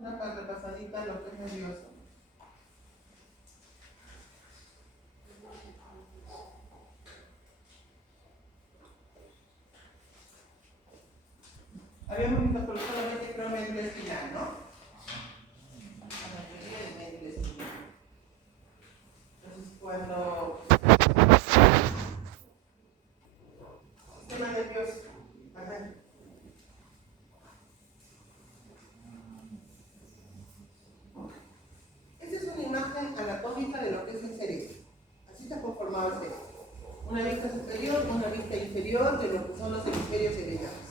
Una parte pasadita a lo que es nervioso. Habíamos visto por solamente creo médula espinal, ¿no? La mayoría de médula espinal. Entonces cuando sistema nervioso, ajá. Esta es una imagen anatómica de lo que es el cerebro. Así está conformado el cerebro. Una vista superior, una vista inferior de lo que son los hemisferios cerebrales.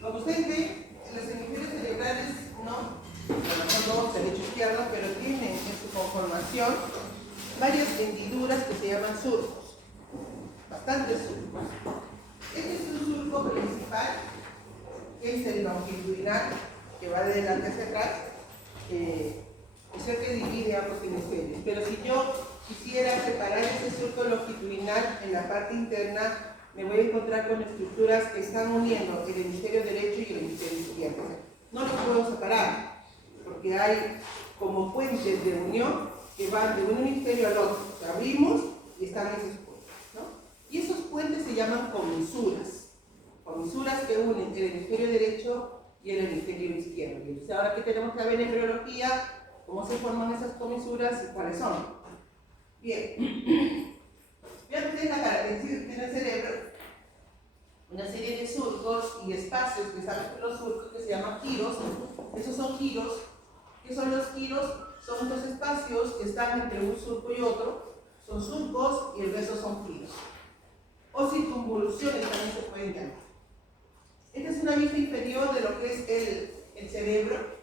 Como ustedes ven, los hemisferios cerebrales no son dos, derecho e izquierdo, pero tienen en su conformación varias hendiduras que se llaman surcos. Bastantes surcos. Este es un surco principal, que es el longitudinal, que va de delante hacia atrás, es el que divide ambos hemisferios. Pero si yo quisiera separar ese surco longitudinal en la parte interna, me voy a encontrar con estructuras que están uniendo el hemisferio derecho y el hemisferio izquierdo. No los puedo separar, porque hay como puentes de unión que van de un hemisferio al otro. Lo abrimos y están esos puentes, ¿no? Y esos puentes se llaman comisuras. Comisuras que unen el hemisferio derecho y el hemisferio izquierdo. Y entonces ahora que tenemos que ver en embriología, cómo se forman esas comisuras y cuáles son. Bien. Vean ustedes la característica que tiene el cerebro. Una serie de surcos y espacios que salen los surcos que se llaman giros. Esos son giros. ¿Qué son los giros? Son dos espacios que están entre un surco y otro. Son surcos y el resto son giros. O circunvoluciones también se pueden llamar. Esta es una vista inferior de lo que es el cerebro,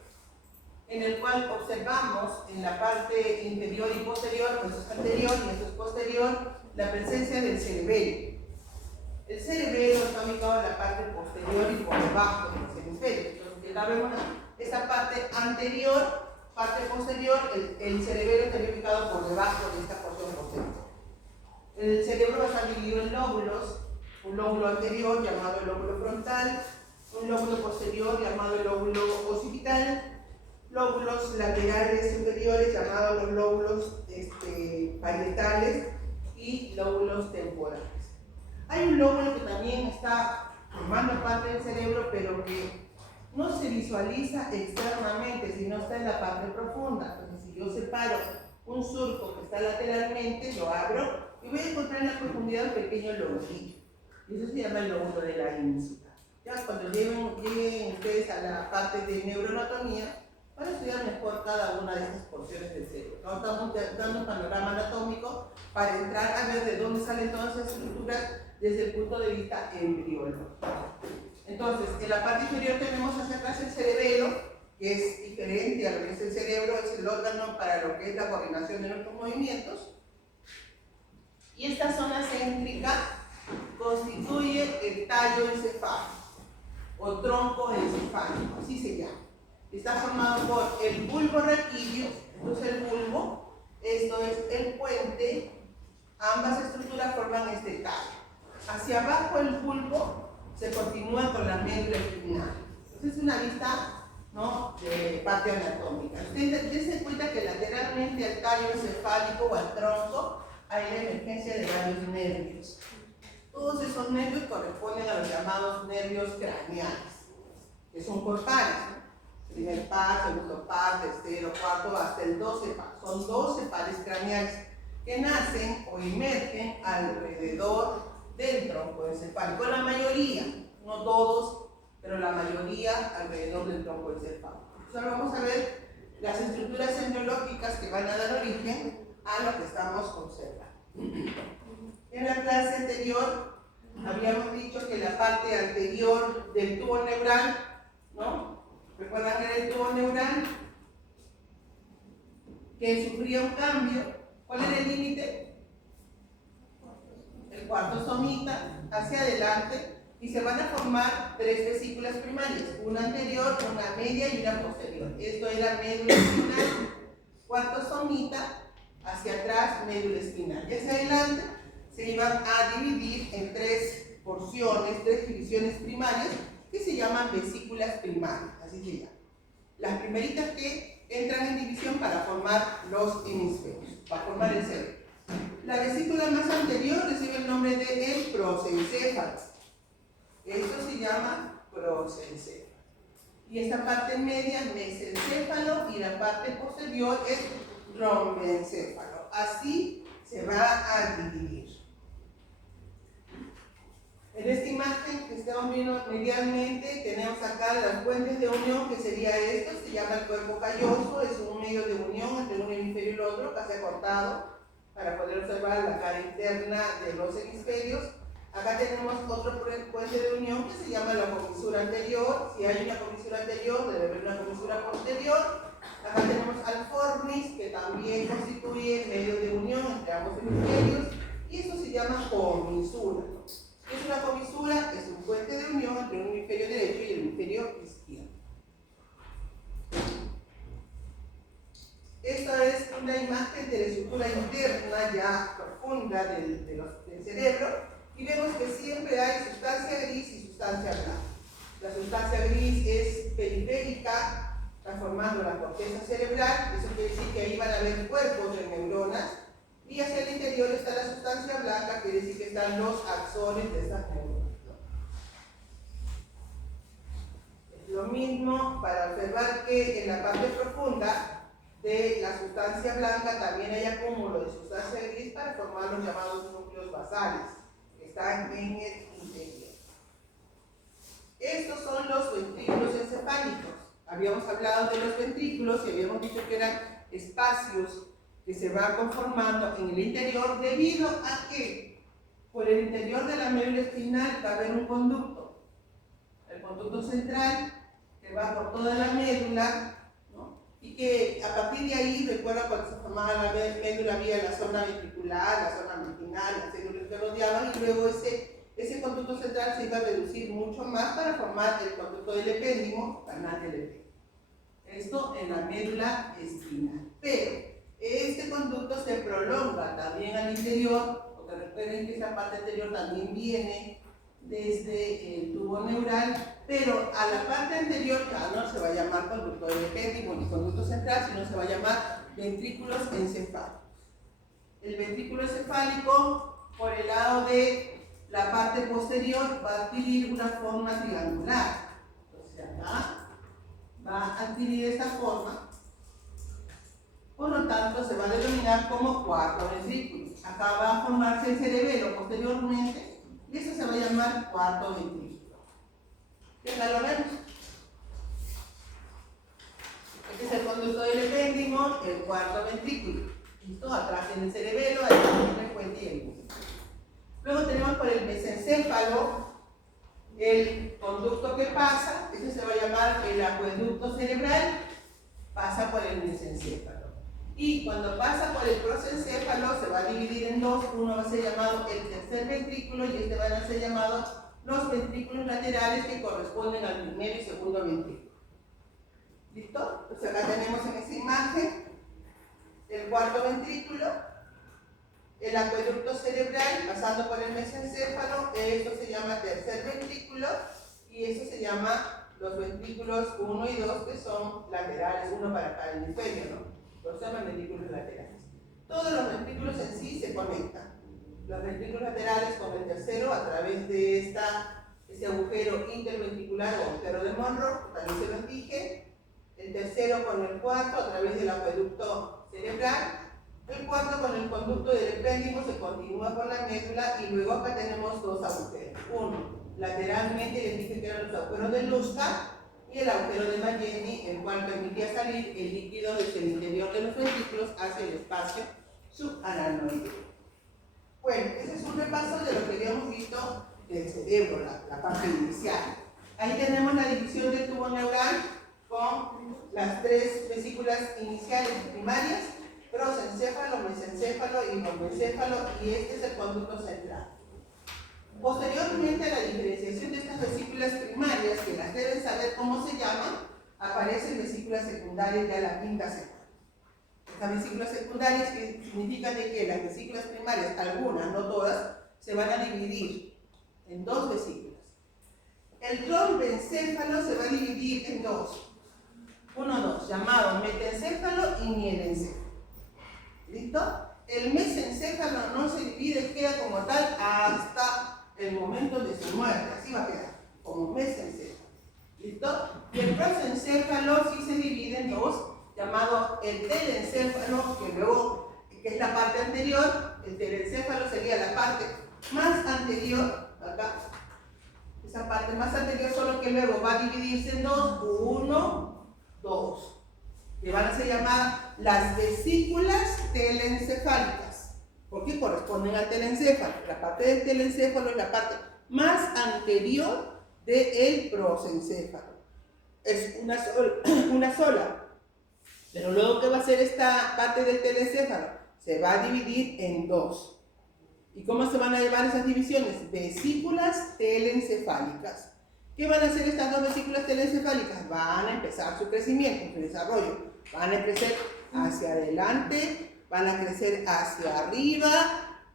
en el cual observamos en la parte inferior y posterior, pues esto es anterior y esto es posterior, la presencia del cerebelo. El cerebelo está ubicado en la parte posterior y por debajo de los hemisferios. Entonces, acá vemos esta parte anterior, parte posterior, el cerebelo estaría ubicado por debajo de esta porción posterior. El cerebro va a estar dividido en lóbulos, un lóbulo anterior llamado el lóbulo frontal, un lóbulo posterior llamado el lóbulo occipital, lóbulos laterales superiores llamados los lóbulos parietales y lóbulos temporales. Hay un lóbulo que también está formando parte del cerebro, pero que no se visualiza externamente, sino está en la parte profunda. Entonces, si yo separo un surco que está lateralmente, lo abro y voy a encontrar en la profundidad un pequeño lobulillo. Y eso se llama el lóbulo de la ínsula. Ya cuando lleguen ustedes a la parte de neuroanatomía, van a estudiar mejor cada una de estas porciones del cerebro. ¿No? Estamos dando un panorama anatómico para entrar a ver de dónde salen todas esas estructuras desde el punto de vista embriológico. Entonces, en la parte inferior tenemos hacia atrás el cerebelo, que es diferente a lo que es el cerebro, es el órgano para lo que es la coordinación de nuestros movimientos. Y esta zona céntrica constituye el tallo encefálico o tronco encefálico, así se llama. Está formado por el bulbo raquídeo, esto es el bulbo, esto es el puente, ambas estructuras forman este tallo. Hacia abajo el bulbo se continúa con la médula espinal. Entonces es una vista, ¿no?, de parte anatómica. Ustedes dense cuenta que lateralmente al tallo encefálico o al tronco hay la emergencia de varios nervios. Todos esos nervios corresponden a los llamados nervios craneales, que son por pares, ¿no? Primer par, segundo par, tercero, cuarto, hasta el 12 par. Son 12 pares craneales que nacen o emergen alrededor del tronco encefálico. La mayoría, no todos, pero la mayoría alrededor del tronco encefálico. Ahora vamos a ver las estructuras embriológicas que van a dar origen a lo que estamos observando. En la clase anterior habíamos dicho que la parte anterior del tubo neural, ¿no? ¿Recuerdan que era el tubo neural? Que sufría un cambio. ¿Cuál era el límite? El cuarto somita hacia adelante, y se van a formar tres vesículas primarias, una anterior, una media y una posterior. Esto era médula espinal, cuarto somita, hacia atrás médula espinal. Y hacia adelante se iban a dividir en tres porciones, tres divisiones primarias que se llaman vesículas primarias, así se llama. las primeritas que entran en división para formar los hemisferios, para formar el cerebro. La vesícula más anterior recibe el nombre de el prosencéfalo. Esto se llama prosencéfalo. Y esta parte media es mesencéfalo y la parte posterior es trombencéfalo. Así se va a dividir. En esta imagen que estamos viendo medialmente tenemos acá las fuentes de unión, que sería esto, se llama el cuerpo calloso, es un medio de unión entre un hemisferio y el otro, casi acortado, para poder observar la cara interna de los hemisferios. Acá tenemos otro puente de unión que se llama la comisura anterior. Si hay una comisura anterior, debe haber una comisura posterior. Acá tenemos al fornis, que también constituye el medio de unión entre ambos hemisferios, y eso se llama comisura. ¿Qué es una comisura? Es un puente de unión entre un hemisferio derecho y el hemisferio izquierdo. Esta es una imagen de la estructura interna ya profunda del cerebro, y vemos que siempre hay sustancia gris y sustancia blanca. La sustancia gris es periférica, transformando la corteza cerebral, eso quiere decir que ahí van a haber cuerpos de neuronas, y hacia el interior está la sustancia blanca, quiere decir que están los axones de estas neuronas. Es lo mismo para observar que en la parte profunda de la sustancia blanca también hay acúmulo de sustancia gris para formar los llamados núcleos basales, que están en el interior. Estos son los ventrículos encefálicos. Habíamos hablado de los ventrículos y habíamos dicho que eran espacios que se van conformando en el interior debido a que por el interior de la médula espinal va a haber un conducto, el conducto central, que va por toda la médula, ¿no? Y que a partir de ahí, recuerda cuando se formaba la médula, había la zona ventricular, la zona marginal, las células que rodeaban, y luego ese conducto central se iba a reducir mucho más para formar el conducto del epéndimo, canal del epéndimo. Esto en la médula espinal. Pero este conducto se prolonga también al interior, porque recuerden que esta parte anterior también viene desde el tubo neural, pero a la parte anterior ya no se va a llamar conducto del epéndimo ni conducto central, sino se va a llamar ventrículos encefálicos. El ventrículo encefálico, por el lado de la parte posterior, va a adquirir una forma triangular. Entonces acá va a adquirir esta forma. Por lo tanto, se va a denominar como cuarto ventrículo. Acá va a formarse el cerebelo posteriormente y eso se va a llamar cuarto ventrículo. ¿Qué tal lo vemos? Este es el conducto del epéndimo, el cuarto ventrículo. ¿Listo? Atrás en el cerebelo, ahí está el puente y el músculo. Luego tenemos por el mesencéfalo el conducto que pasa, este se va a llamar el acueducto cerebral, pasa por el mesencéfalo. Y cuando pasa por el prosencéfalo se va a dividir en dos, uno va a ser llamado el tercer ventrículo y este van a ser llamados los ventrículos laterales, que corresponden al primer y segundo ventrículo. ¿Listo? Entonces acá tenemos en esta imagen el cuarto ventrículo, el acueducto cerebral pasando por el mesencéfalo, esto se llama tercer ventrículo y eso se llama los ventrículos 1 y 2, que son laterales, uno para cada hemisferio, ¿no? Los llaman ventrículos laterales. Todos los ventrículos en sí se conectan. Los ventrículos laterales con el tercero a través de este agujero interventricular o agujero de Monroe, también se los dije. El tercero con el cuarto a través del acueducto cerebral. El cuarto con el conducto del epéndimo se continúa por la médula y luego acá tenemos dos agujeros. Uno, lateralmente les dije que eran los agujeros de Lusca, y el agujero de Magini, el cual permitía salir el líquido desde el interior de los ventrículos hacia el espacio subaracnoideo. Bueno, ese es un repaso de lo que habíamos visto del cerebro, la parte inicial. Ahí tenemos la división del tubo neural con las tres vesículas iniciales primarias, prosencéfalo, mesencéfalo y trombencéfalo, y este es el conducto central. Posteriormente a la diferenciación de estas vesículas primarias, que las deben saber cómo se llaman, aparecen vesículas secundarias ya la quinta semana. Estas vesículas secundarias, que significan de que las vesículas primarias, algunas, no todas, se van a dividir en dos vesículas. El trombencéfalo se va a dividir en dos. Uno y mielencéfalo. ¿Listo? El mesencéfalo no se divide, queda como tal hasta el momento de su muerte. Así va a quedar, como mesencéfalo. ¿Listo? Y el prosencéfalo sí se divide en dos, llamado el telencéfalo, que es la parte anterior. El telencéfalo sería la parte más anterior, acá. Esa parte más anterior, solo que luego va a dividirse en dos, uno, dos. Que van a ser llamadas las vesículas telencefálicas, porque corresponden al telencéfalo. La parte del telencéfalo es la parte más anterior del prosencéfalo. Es una sola. Pero luego, ¿qué va a hacer esta parte del telencéfalo? Se va a dividir en dos. ¿Y cómo se van a llevar esas divisiones? Vesículas telencefálicas. ¿Qué van a hacer estas dos vesículas telencefálicas? Van a empezar su crecimiento, su desarrollo. Van a crecer hacia adelante, van a crecer hacia arriba,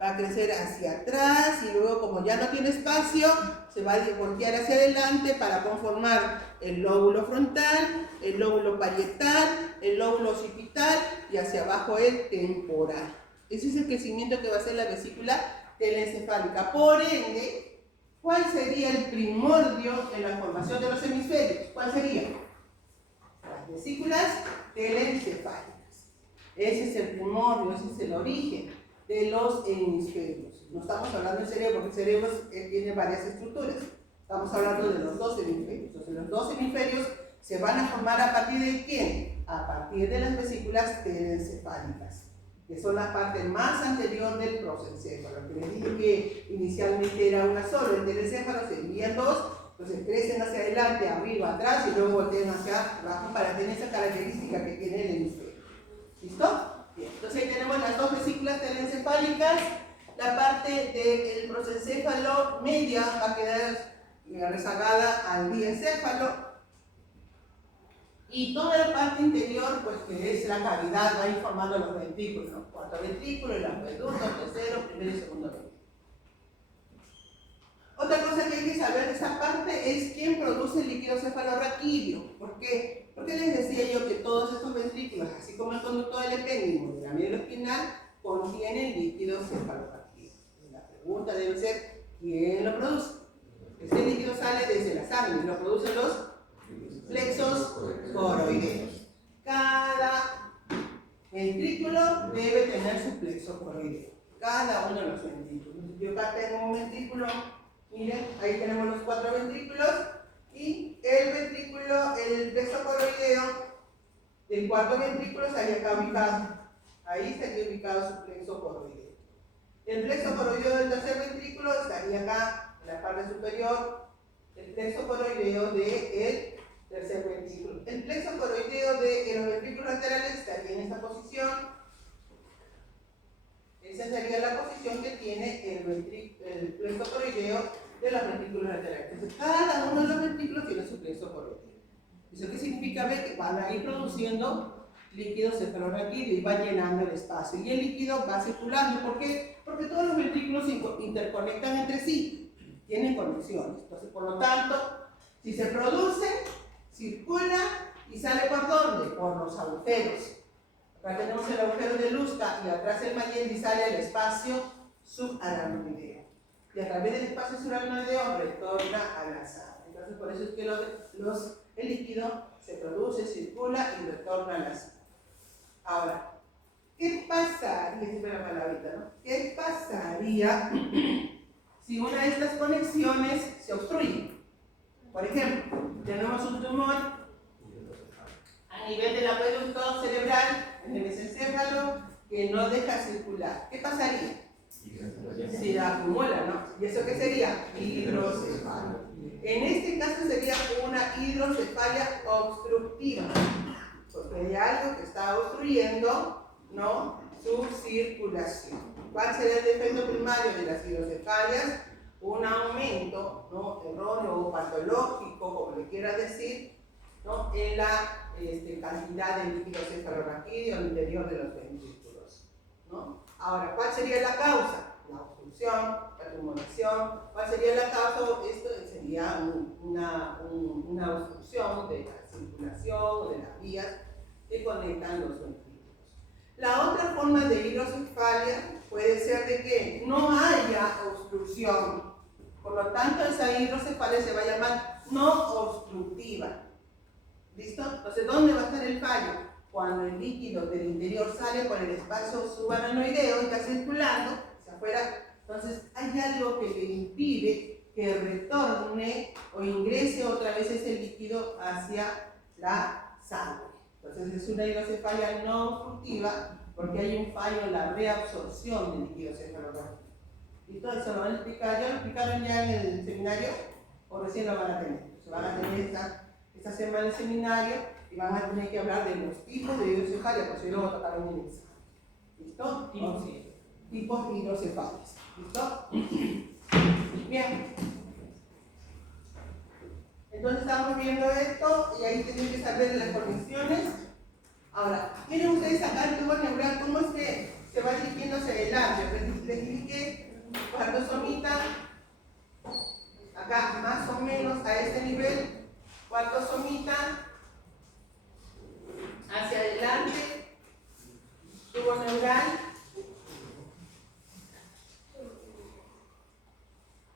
va a crecer hacia atrás y luego, como ya no tiene espacio, se va a voltear hacia adelante para conformar el lóbulo frontal, el lóbulo parietal, el lóbulo occipital y hacia abajo el temporal. Ese es el crecimiento que va a hacer la vesícula telencefálica. Por ende, ¿cuál sería el primordio en la formación de los hemisferios? ¿Cuál sería? Las vesículas telencefálicas. Ese es el primordio, ese es el origen de los hemisferios. No estamos hablando del cerebro, porque el cerebro tiene varias estructuras. Estamos hablando de los dos hemisferios. Entonces, los dos hemisferios se van a formar a partir de ¿quién? A partir de las vesículas telencefálicas, que son la parte más anterior del prosencéfalo. Que les dije que inicialmente era una sola, el telencéfalo se divide en dos, entonces crecen hacia adelante, arriba, atrás y luego voltean hacia abajo para tener esa característica que tiene el hemisferio. ¿Listo? Bien, entonces ahí tenemos las dos vesículas telencefálicas. La parte del prosencéfalo media va a quedar rezagada al diencéfalo. Y toda la parte interior, pues que es la cavidad, va a ir formando los ventrículos, ¿no? Cuarto ventrículo, el acueducto, tercero, primero y segundo ventrículo. Otra cosa que hay que saber de esa parte es quién produce el líquido cefalorraquídeo. ¿Por qué? Porque les decía yo que todos estos ventrículos, así como el conducto del epéndimo y la médula espinal, contienen líquido cefalorraquídeo. La pregunta debe ser, ¿quién lo produce? Este líquido sale desde la sangre, lo producen los plexos coroideos. Cada ventrículo debe tener su plexo coroideo. Cada uno de los ventrículos. Yo acá tengo un ventrículo, miren, ahí tenemos los 4 ventrículos y el ventrículo, el plexo coroideo del cuarto ventrículo estaría acá ubicado. Ahí estaría ubicado su plexo coroideo. El plexo coroideo del tercer ventrículo estaría acá en la parte superior. El plexo coroideo del tercer ventrículo. El plexo coroideo de los ventrículos laterales estaría en esta posición. Esa sería la posición que tiene el plexo coroideo de los ventrículos laterales. Entonces, cada uno de los ventrículos tiene su plexo coroideo. ¿Eso qué significa? Ver que van a ir produciendo líquido cefalorraquídeo y va llenando el espacio. Y el líquido va circulando. ¿Por qué? Porque todos los ventrículos se interconectan entre sí. Tienen conexiones. Entonces, por lo tanto, si se produce, circula y sale ¿por dónde? Por los agujeros. Acá tenemos el agujero de Lusca y atrás el Mayel y sale al espacio subaracnoideo. Y a través del espacio subaracnoideo retorna a la sangre. Entonces, por eso es que el líquido se produce, circula y retorna a la sangre. Ahora, ¿qué pasaría? Siempre la palabrita, ¿no? ¿Qué pasaría si una de estas conexiones se obstruye? Por ejemplo, tenemos un tumor a nivel del acueducto cerebral, en el mesencéfalo, que no deja circular. ¿Qué pasaría? Se acumula, ¿no? ¿Y eso qué sería? Hidrocefalia. En este caso sería una hidrocefalia obstructiva, porque hay algo que está obstruyendo, ¿no?, su circulación. ¿Cuál sería el efecto primario de las hidrocefalias? Un aumento, ¿no?, erróneo o patológico, como le quiera decir, ¿no?, en la cantidad de líquido cefalorraquídeo al interior de los ventrículos, ¿no? Ahora, ¿cuál sería la causa? La obstrucción, la tumoración. ¿Cuál sería la causa? Esto sería una obstrucción de la circulación o de las vías que conectan los ventrículos. La otra forma de hidrocefalia puede ser de que no haya obstrucción. Por lo tanto, esa hidrocefalia se va a llamar no obstructiva. ¿Listo? Entonces, ¿dónde va a estar el fallo? Cuando el líquido del interior sale por el espacio subaranoideo y está circulando hacia afuera. Entonces, hay algo que le impide que retorne o ingrese otra vez ese líquido hacia la sangre. Entonces, es una hidrocefalia no obstructiva porque hay un fallo en la reabsorción del líquido cefalorraquídeo. Y todo eso lo van a explicar, ya lo explicaron ya en el seminario o recién lo van a tener. Se van a tener esta semana el seminario y van a tener que hablar de los tipos de hidrocefalia, porque si no lo tocaron en el examen. ¿Listo? Tipos de hidrocefalias. ¿Listo? Bien. Entonces estamos viendo esto y ahí tienen que saber las conexiones. Ahora, ¿quieren ustedes sacar el tubo neural? ¿Cómo es que se va dirigiendo hacia adelante? Les dije cuando somita, acá más o menos a este nivel, cuarto somita, hacia adelante, tubo neural,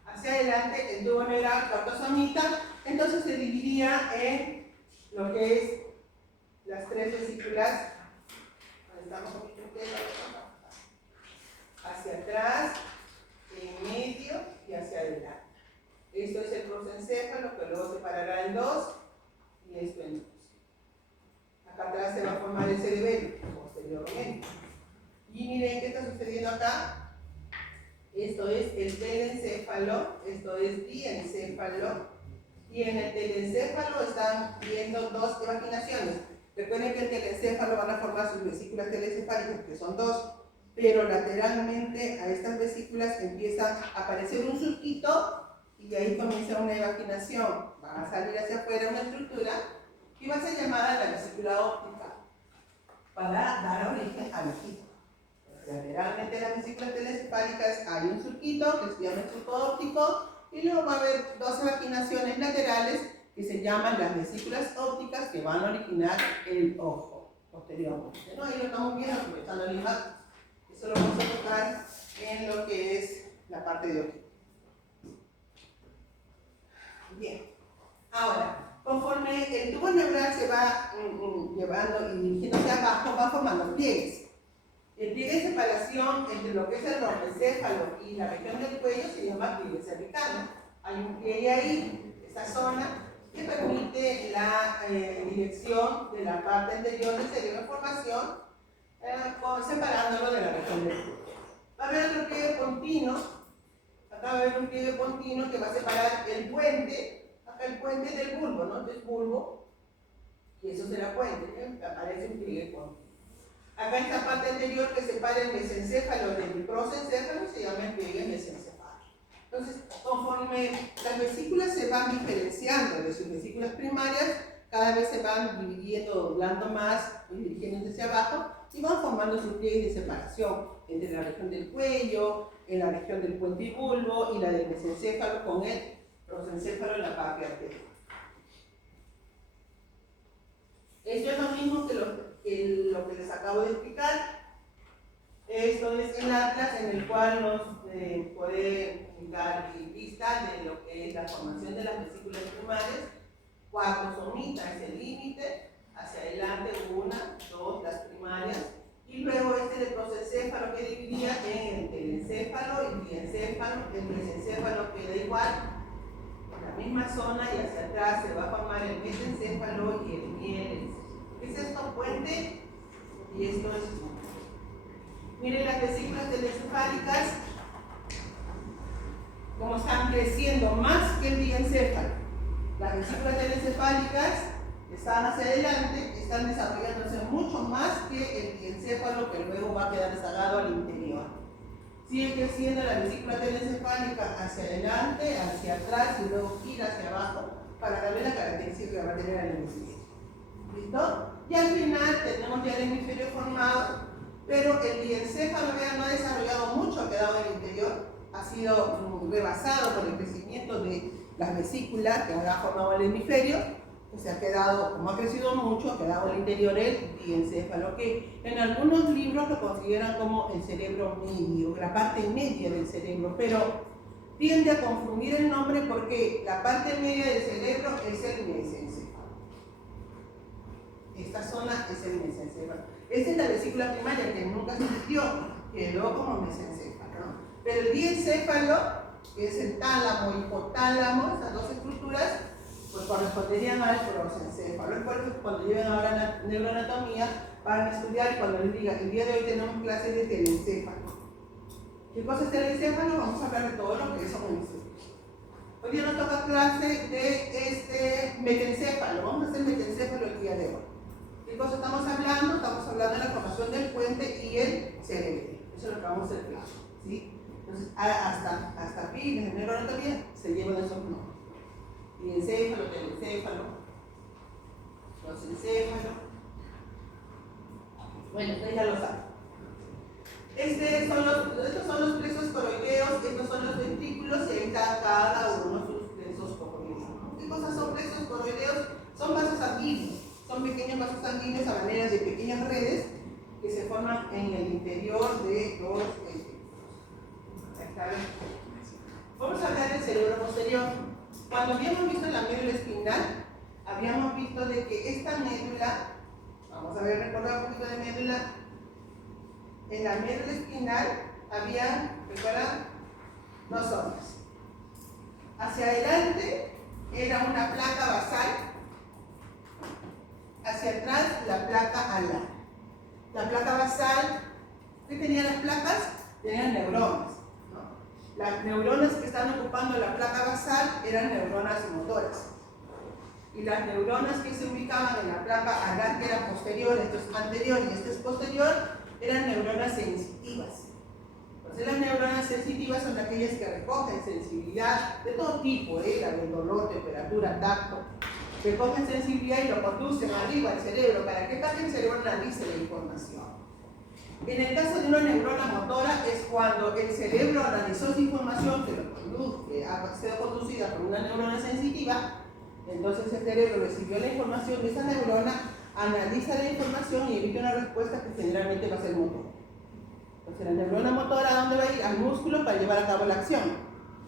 hacia adelante el tubo neural, cuarto somita, entonces se dividía en lo que es las tres vesículas, hacia atrás, en medio y hacia adelante. Esto es el prosencéfalo, que luego se separará en dos, y esto en dos. Acá atrás se va a formar el cerebelo, posteriormente. Y miren qué está sucediendo acá. Esto es el telencéfalo, esto es diencéfalo, y en el telencéfalo están viendo dos imaginaciones. Recuerden que el telencéfalo van a formar sus vesículas telencefálicas, que son dos, pero lateralmente a estas vesículas empieza a aparecer un surquito y ahí comienza una evaginación. Va a salir hacia afuera una estructura que va a ser llamada la vesícula óptica para dar origen al ojito. Lateralmente en las vesículas telencefálicas hay un surquito que se llama el surco óptico y luego va a haber dos evaginaciones laterales que se llaman las vesículas ópticas que van a originar el ojo posteriormente. ¿No? Ahí lo estamos viendo aprovechando la imagen. Eso lo vamos a tocar en lo que es la parte de ojito. Bien. Ahora, conforme el tubo neural se va llevando y dirigiendo hacia abajo, va formando pliegues. El pliegue de separación entre lo que es el rompecéfalo y la región del cuello se llama pliegue cervical. Hay un pliegue ahí, esa zona, que permite la dirección de la parte anterior del cerebro en formación, separándolo de la región del cuello. Va a haber otro pliegue continuo, acá va a haber un pliegue continuo que va a separar el puente, acá el puente del bulbo, ¿no? Este es bulbo, y eso será puente, ¿eh? Aparece un pliegue continuo. Acá en esta parte anterior que separa el mesencéfalo del prosencéfalo se llama el pliegue mesencefálico. Entonces, conforme las vesículas se van diferenciando de sus vesículas primarias, cada vez se van dividiendo, doblando más, dirigiéndose hacia abajo y van formando sus pliegues de separación entre la región del cuello, en la región del puente y bulbo y la del mesencéfalo con el prosencéfalo en la parte arterial. Esto es lo mismo que lo que les acabo de explicar. Esto es el atlas en el cual nos puede dar vista de lo que es la formación de las vesículas primarias. Cuarto somita es el límite, hacia adelante una, dos, las primarias, y luego este de prosencéfalo que dividía en el telencéfalo, el diencéfalo, el mesencéfalo queda igual, en la misma zona, y hacia atrás se va a formar el mesencéfalo y el mieles. ¿Qué es esto? Puente, y esto es punto. Miren las vesículas telencefálicas, como están creciendo más que el diencéfalo. Las vesículas telencefálicas están hacia adelante, están desarrollándose mucho más que el diencéfalo, que luego va a quedar rezagado al interior. Sigue creciendo la vesícula telencefálica hacia adelante, hacia atrás y luego gira hacia abajo para darle la característica que va a tener el hemisferio. ¿Listo? Y al final tenemos ya el hemisferio formado, pero el diencéfalo no ha desarrollado mucho, ha quedado en el interior, ha sido rebasado por el crecimiento de las vesículas que han formado el hemisferio, se ha quedado, como ha crecido mucho, ha quedado al interior el diencéfalo, que en algunos libros lo consideran como el cerebro medio, la parte media del cerebro, pero tiende a confundir el nombre porque la parte media del cerebro es el mesencéfalo. Esta zona es el mesencéfalo. Esta es la vesícula primaria que nunca se entendió, quedó como mesencéfalo, ¿no? Pero el diencéfalo, que es el tálamo, hipotálamo, esas dos estructuras, pues corresponderían al prosencéfalo. Es por eso que cuando lleven ahora la neuroanatomía van a estudiar, y cuando les diga el día de hoy tenemos clases de telencéfalo. ¿Qué cosa es telencéfalo? Vamos a hablar de todo lo que es homoencéfalo. Hoy día nos toca clase de metencéfalo. Vamos a hacer metencéfalo el día de hoy. ¿Qué cosa estamos hablando? Estamos hablando de la formación del puente y el cerebro. Eso es lo que vamos a hacer clase, ¿sí? Entonces, hasta fines de neuroanatomía se llevan esos nombres. Diencéfalo, telencéfalo, prosencéfalo. Bueno, ustedes ya lo saben. Estos son los plexos coroideos, estos son los ventrículos y ahí está cada uno de sus plexos coroideos. ¿Qué cosas son plexos coroideos? Son vasos sanguíneos, son pequeños vasos sanguíneos a manera de pequeñas redes que se forman en el interior de los ventrículos. Ahí está. Vamos a hablar del cerebro posterior. Cuando habíamos visto la médula espinal, habíamos visto de que esta médula, vamos a ver, recordar un poquito de médula. En la médula espinal había, ¿recuerdan? Dos zonas. Hacia adelante era una placa basal, hacia atrás la placa alar. La placa basal, ¿qué tenían las placas? Tenían neuronas. Las neuronas que están ocupando la placa basal eran neuronas motoras. Y las neuronas que se ubicaban en la placa alar, que era posterior, esto es anterior y esto es posterior, eran neuronas sensitivas. Entonces las neuronas sensitivas son aquellas que recogen sensibilidad de todo tipo, la del dolor, temperatura, tacto. Recogen sensibilidad y lo conducen arriba al cerebro para que el cerebro analice la información. En el caso de una neurona motora es cuando el cerebro analizó esa información que ha sido conducida por una neurona sensitiva, entonces el cerebro recibió la información de esa neurona, analiza la información y emite una respuesta que generalmente va a ser motora. Entonces la neurona motora, ¿a dónde va a ir? Al músculo para llevar a cabo la acción.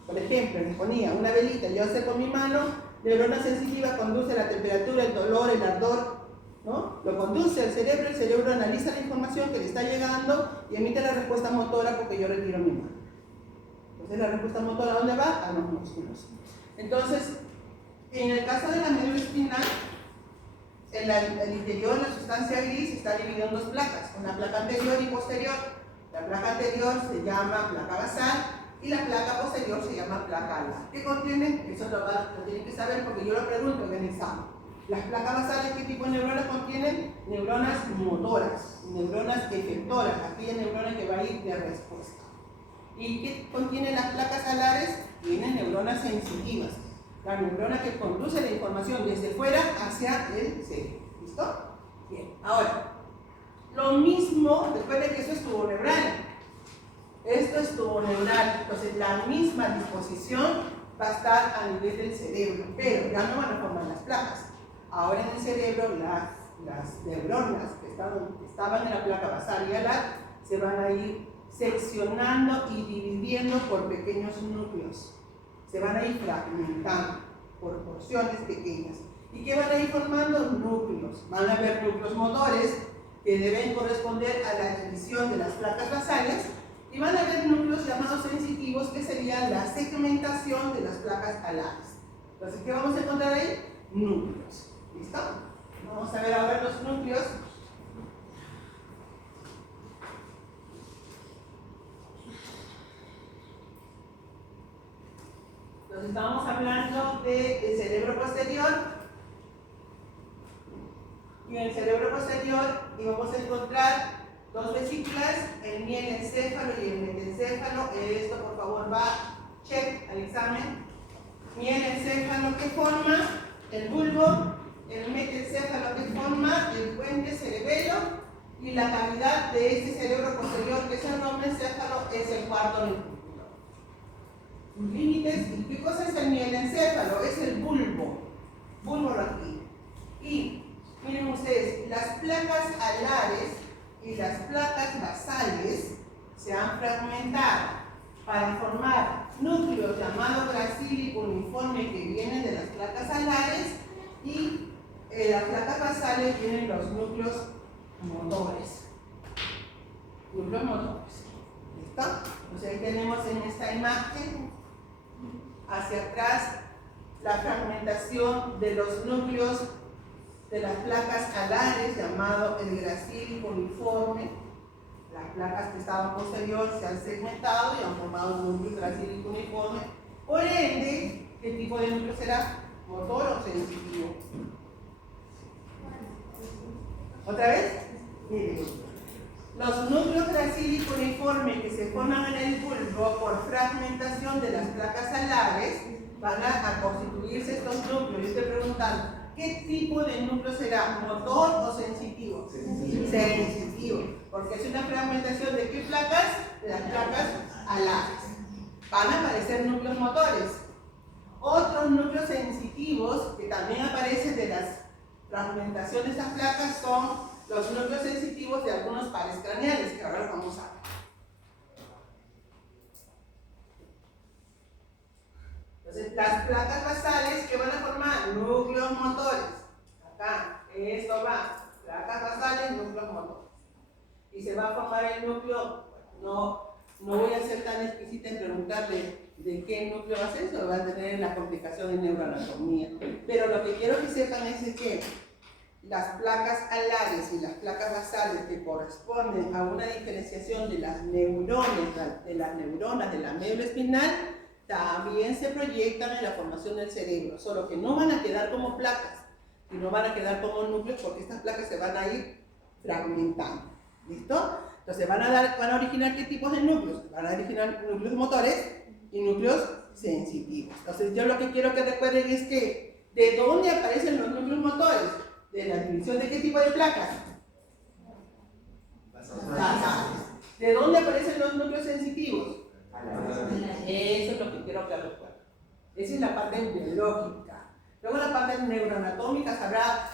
Por ejemplo, les ponía una velita, yo acerco mi mano, neurona sensitiva conduce la temperatura, el dolor, el ardor, ¿no? Lo conduce al cerebro, el cerebro analiza la información que le está llegando y emite la respuesta motora porque yo retiro mi mano. Entonces la respuesta motora, ¿a dónde va? A los músculos. Entonces, en el caso de la médula espinal, el interior, la sustancia gris, está dividido en dos placas, una placa anterior y posterior. La placa anterior se llama placa basal y la placa posterior se llama placa alar. ¿Qué contienen? Eso lo tienen que saber porque yo lo pregunto en el examen. Las placas basales, ¿qué tipo de neuronas contienen? Neuronas motoras, neuronas efectoras, aquella neurona que va a ir de respuesta. ¿Y qué contienen las placas alares? Tienen neuronas sensitivas, la neurona que conduce la información desde fuera hacia el cerebro. ¿Listo? Bien, ahora, lo mismo después de que eso es tubo neural. Esto es tubo neural, entonces la misma disposición va a estar a nivel del cerebro, pero ya no van a formar las placas. Ahora en el cerebro las neuronas que estaban en la placa basal y alar se van a ir seccionando y dividiendo por pequeños núcleos. Se van a ir fragmentando por porciones pequeñas. ¿Y qué van a ir formando? Núcleos. Van a haber núcleos motores que deben corresponder a la división de las placas basales y van a haber núcleos llamados sensitivos que serían la segmentación de las placas alares. Entonces, ¿qué vamos a encontrar ahí? Núcleos. ¿Listo? Vamos a ver ahora los núcleos. Entonces estábamos hablando del cerebro posterior. Y en el cerebro posterior íbamos a encontrar dos vesículas, el mielencéfalo y el metencéfalo. Esto por favor va, check al examen. Mielencéfalo que forma el bulbo, el metencéfalo que forma el puente cerebelo y la cavidad de este cerebro posterior que es el romencéfalo es el cuarto núcleo. Límites. ¿Y qué cosa es el mielencéfalo? Es el bulbo raquídeo. Y miren ustedes, las placas alares y las placas basales se han fragmentado para formar núcleos llamados gracílico uniforme que vienen de las placas alares y las placas basales vienen los núcleos motores. Núcleos motores. ¿Listo? Entonces ahí tenemos en esta imagen hacia atrás la fragmentación de los núcleos de las placas alares llamado el gracílico uniforme. Las placas que estaban posterior se han segmentado y han formado un núcleo gracílico uniforme. Por ende, ¿qué tipo de núcleo será? ¿Motor o sensitivo? ¿Otra vez? Miren. Los núcleos gracílico uniforme que se forman en el bulbo por fragmentación de las placas alares van a constituirse estos núcleos. Yo estoy preguntando, ¿qué tipo de núcleo será? ¿Motor o sensitivo? Sensitivo. Porque es una fragmentación de qué placas? De las placas alares. Van a aparecer núcleos motores. Otros núcleos sensitivos que también aparecen de las fragmentaciones de estas placas son los núcleos sensitivos de algunos pares craneales, que ahora lo vamos a ver. Entonces, las placas basales, ¿qué van a formar? Núcleos motores. Acá, esto va. Placas basales, núcleos motores. Y se va a formar el núcleo, no voy a ser tan explícita en preguntarle de qué núcleo va a ser, eso lo va a tener en la complicación de neuroanatomía. Pero lo que quiero que sepan es que las placas alares y las placas basales que corresponden a una diferenciación de las neuronas de la médula espinal también se proyectan en la formación del cerebro, solo que no van a quedar como placas, sino van a quedar como núcleos porque estas placas se van a ir fragmentando. ¿Listo? Entonces van a originar qué tipos de núcleos, van a originar núcleos motores y núcleos sensitivos. Entonces yo lo que quiero que recuerden es que ¿de dónde aparecen los núcleos motores? ¿De la división de qué tipo de placas? Basales. ¿De dónde aparecen los núcleos sensitivos? Eso es lo que quiero que recuerden. Esa es la parte biológica. Luego la parte neuroanatómica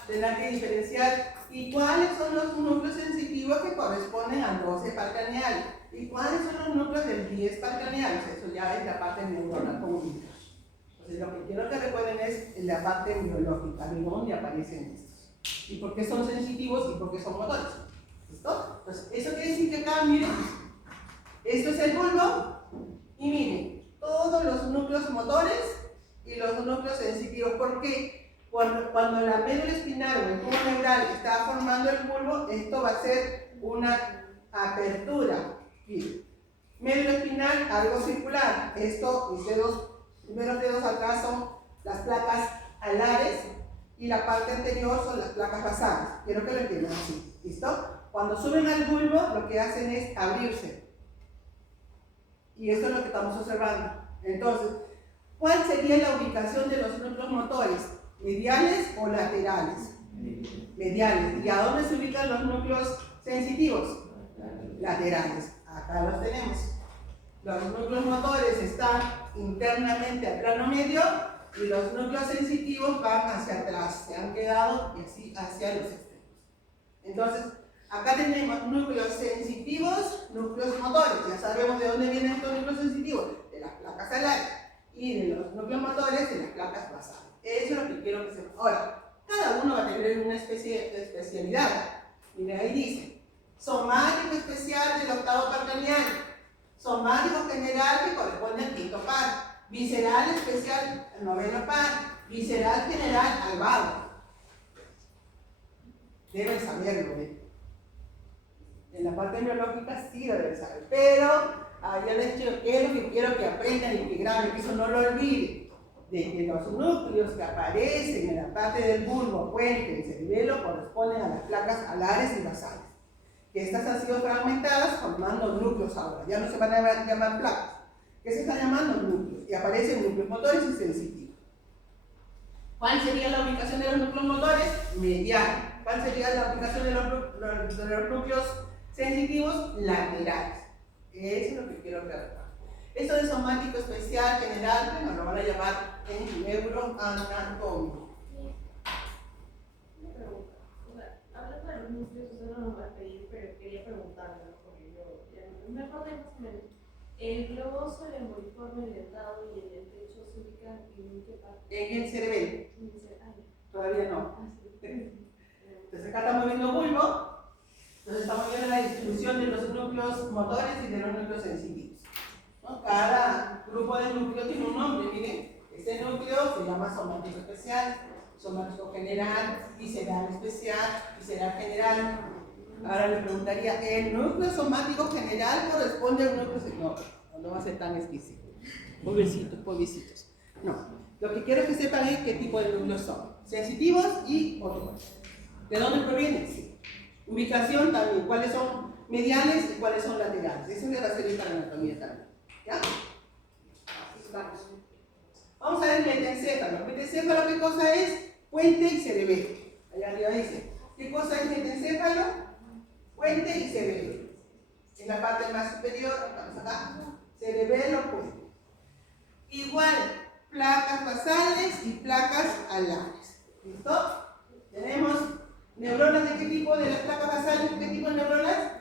tendrá que diferenciar y cuáles son los núcleos sensitivos que corresponden al 12 par craneal y cuáles son los núcleos del 10 par craneal. Eso ya es la parte neuroanatómica. Entonces lo que quiero que recuerden es la parte biológica, de dónde aparecen estos. Y por qué son sensitivos y por qué son motores. ¿Listo? Entonces, eso quiere decir que acá, miren, esto es el bulbo, y miren, todos los núcleos motores y los núcleos sensitivos. ¿Por qué? Cuando la médula espinal o el tubo neural está formando el bulbo, esto va a ser una apertura. Miren, médula espinal, algo circular. Esto, mis primeros dedos atrás son las placas alares. Y la parte anterior son las placas basales. Quiero que lo entiendan así. ¿Listo? Cuando suben al bulbo, lo que hacen es abrirse. Y esto es lo que estamos observando. Entonces, ¿cuál sería la ubicación de los núcleos motores? ¿Mediales o laterales? Mediales. ¿Y a dónde se ubican los núcleos sensitivos? Laterales. Acá los tenemos. Los núcleos motores están internamente al plano medio y los núcleos sensitivos van hacia atrás, se han quedado y así hacia los extremos. Entonces, acá tenemos núcleos sensitivos, núcleos motores. Ya sabemos de dónde vienen estos núcleos sensitivos, de las placas alares, y de los núcleos motores, de las placas basales. Eso es lo que quiero que sepan. Ahora, cada uno va a tener una especie de especialidad. Miren, ahí dice, somático especial del octavo par craneal, somático general que corresponde al quinto par, visceral especial al noveno par, visceral general al vago. Deben saberlo, ¿eh? En la parte biológica sí lo deben saber, pero ya les he dicho que es lo que quiero que aprendan y que graben, que eso no lo olviden, de que los núcleos que aparecen en la parte del bulbo, puente y cerebelo corresponden a las placas alares y basales. Que estas han sido fragmentadas formando núcleos ahora, ya no se van a llamar placas. ¿Qué se está llamando? Núcleos. Y aparecen núcleos motores y sensitivos. ¿Cuál sería la ubicación de los núcleos motores? Medial. ¿Cuál sería la ubicación de los núcleos sensitivos? Laterales. Eso es lo que quiero aclarar. Esto de somático especial general, bueno, lo van a llamar en neuroanatómico. pregunta. O sea, hablando de los núcleos, usted no nos va a pedir, pero quería preguntarle, ¿no? Porque yo ya me acordé más o menos. El globoso, el emboliforme, el dentado y el del techo se ubican en qué parte? En el cerebelo. Todavía no. Ah, sí. Entonces acá estamos viendo bulbo. Entonces estamos viendo la distribución de los núcleos motores y de los núcleos sensitivos, ¿no? Cada grupo de núcleo tiene un nombre, miren. Este núcleo se llama somático especial, somático general, visceral especial, visceral general. Ahora le preguntaría, ¿el núcleo somático general corresponde al núcleo sensible? No va a ser tan específico. Pobrecitos, pobrecitos. No. Lo que quiero que sepan es qué tipo de núcleos son. Sensitivos y motores. ¿De dónde provienen? Sí. Ubicación también, cuáles son mediales y cuáles son laterales. Eso le va a servir para la anatomía también. ¿Ya? Vamos. Vamos a ver el metencéfalo. El metencéfalo, ¿qué cosa es? Puente y cerebelo. Allá arriba dice. ¿Qué cosa es metencéfalo? Puente y cerebelo. En la parte más superior, vamos acá. Cerebelo, puente. Igual, placas basales y placas alares. ¿Listo? Tenemos neuronas de qué tipo, de las placas basales, ¿qué tipo de neuronas?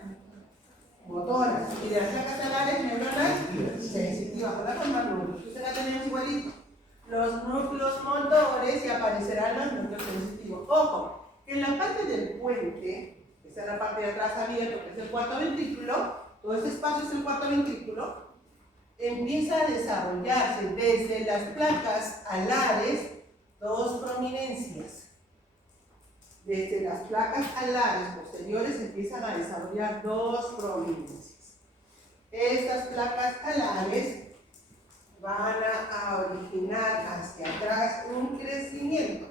Motoras. Y de las placas alares, neuronas sensitivas. Por la forma núcleos. Entonces acá tenemos igualito. Los núcleos motores y aparecerán los núcleos sensitivos. Ojo, que en la parte del puente, esta es la parte de atrás abierta, que es el cuarto ventrículo, todo este espacio es el cuarto ventrículo, empieza a desarrollarse desde las placas alares dos prominencias. Desde las placas alares posteriores empiezan a desarrollar dos prominencias. Estas placas alares van a originar hacia atrás un crecimiento.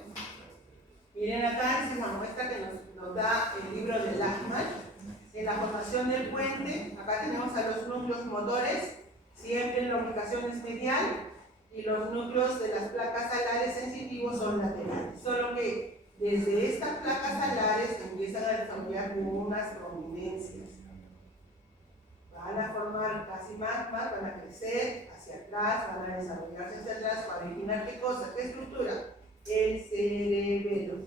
Miren acá, esa es la muestra que nos da el libro de Lachman. En la formación del puente, acá tenemos a los núcleos motores, siempre la ubicación es medial, y los núcleos de las placas alares sensitivos son laterales. Solo que desde estas placas alares empiezan a desarrollar unas prominencias. Van a formar casi más, van a crecer hacia atrás, van a desarrollarse hacia atrás para originar ¿qué cosa? ¿Qué estructura? El cerebelo.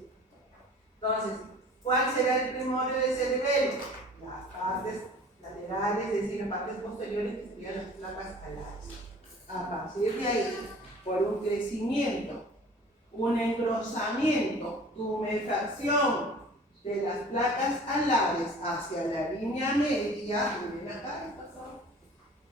Entonces, ¿cuál será el primorio del cerebelo? Las partes laterales, es decir, las partes posteriores que serían las placas alares. A partir de ahí, por un crecimiento, un engrosamiento, tumefacción de las placas alares hacia la línea media, miren acá, estas son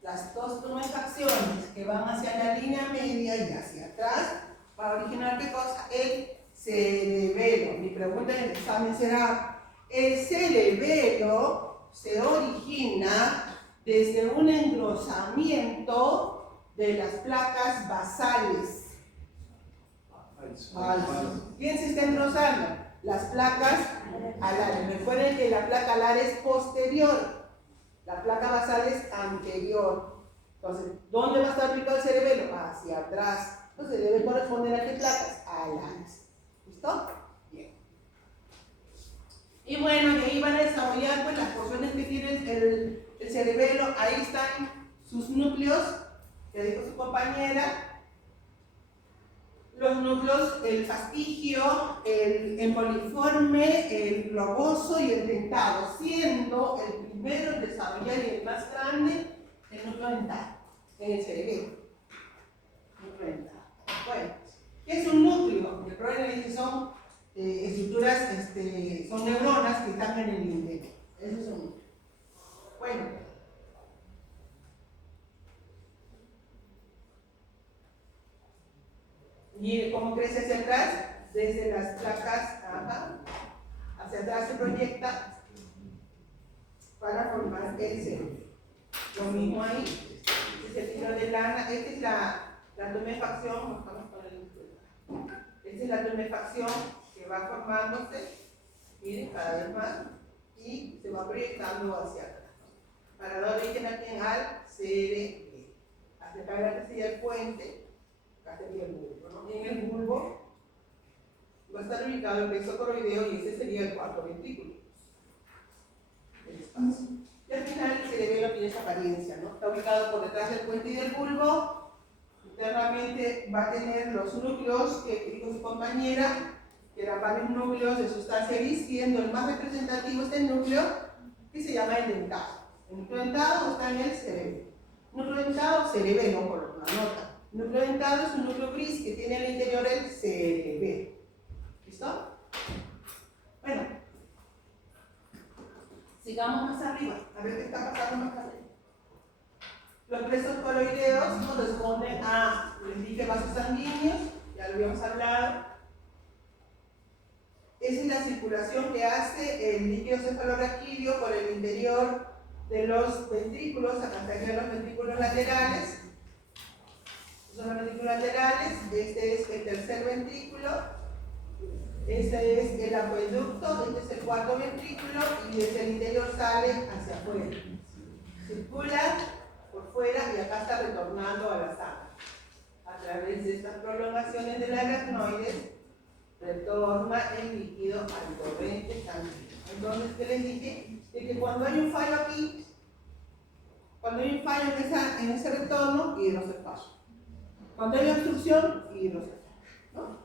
las dos tumefacciones que van hacia la línea media y hacia atrás para originar ¿qué cosa? El cerebelo. Mi pregunta en el examen será, el cerebelo se origina desde un engrosamiento de las placas basales. ¿Quién se está engrosando? Las placas alares. Recuerden que la placa alar es posterior, la placa basal es anterior. Entonces, ¿dónde va a estar ubicado el cerebelo? Hacia atrás. Entonces, debe corresponder a qué placas alares. ¿Listo? Bien. Y bueno, de ahí van a desarrollar pues, las porciones que tiene el cerebelo. Ahí están sus núcleos, que dijo su compañera. Los núcleos, el fastigio, el emboliforme, el globoso y el dentado, siendo el primero en desarrollar y el más grande el núcleo dentado en el cerebelo. Núcleo dentado. Bueno, ¿qué es un núcleo? El problema es que son estructuras, son neuronas que están en el interior. Eso es un núcleo. Bueno. Y cómo crece hacia atrás, desde las placas, hacia atrás se proyecta para formar el cerebro. Lo mismo ahí, este es el filo de lana, esta es la tumefacción, esta es la tumefacción que va formándose, miren, cada vez más, y se va proyectando hacia atrás, para dar origen aquí al cerebro. Hacia acá adelante sería el puente. Acá sería el bulbo, ¿no? En el bulbo va a estar ubicado el plexo coroideo y ese sería el cuarto ventrículo. El espacio. Y al final el cerebelo tiene esa apariencia, ¿no? Está ubicado por detrás del puente y del bulbo. Internamente va a tener los núcleos que dijo su compañera, que eran varios núcleos de sustancia gris, siendo el más representativo este núcleo que se llama el dentado. El núcleo dentado está en el cerebro. Núcleo dentado, cerebelo, por la nota. El núcleo dentado es un núcleo gris que tiene en el interior el cerebelo. ¿Listo? Bueno, sigamos más arriba, a ver qué está pasando más arriba. Los presos coloideos corresponden a, les dije, vasos sanguíneos, ya lo habíamos hablado. Esa es la circulación que hace el líquido cefalorraquídeo por el interior de los ventrículos, hasta aquí los ventrículos laterales. Estos son los ventrículos laterales, este es el tercer ventrículo, este es el acueducto, este es el cuarto ventrículo y desde el interior sale hacia afuera. Circula por fuera y acá está retornando a la sangre. A través de estas prolongaciones de la aracnoides retorna el líquido al torrente sanguíneo. Entonces, ¿qué les dije? De que cuando hay un fallo aquí, cuando hay un fallo en ese retorno, hidrocefalia. Cuando hay obstrucción, hidrocefalia, ¿no?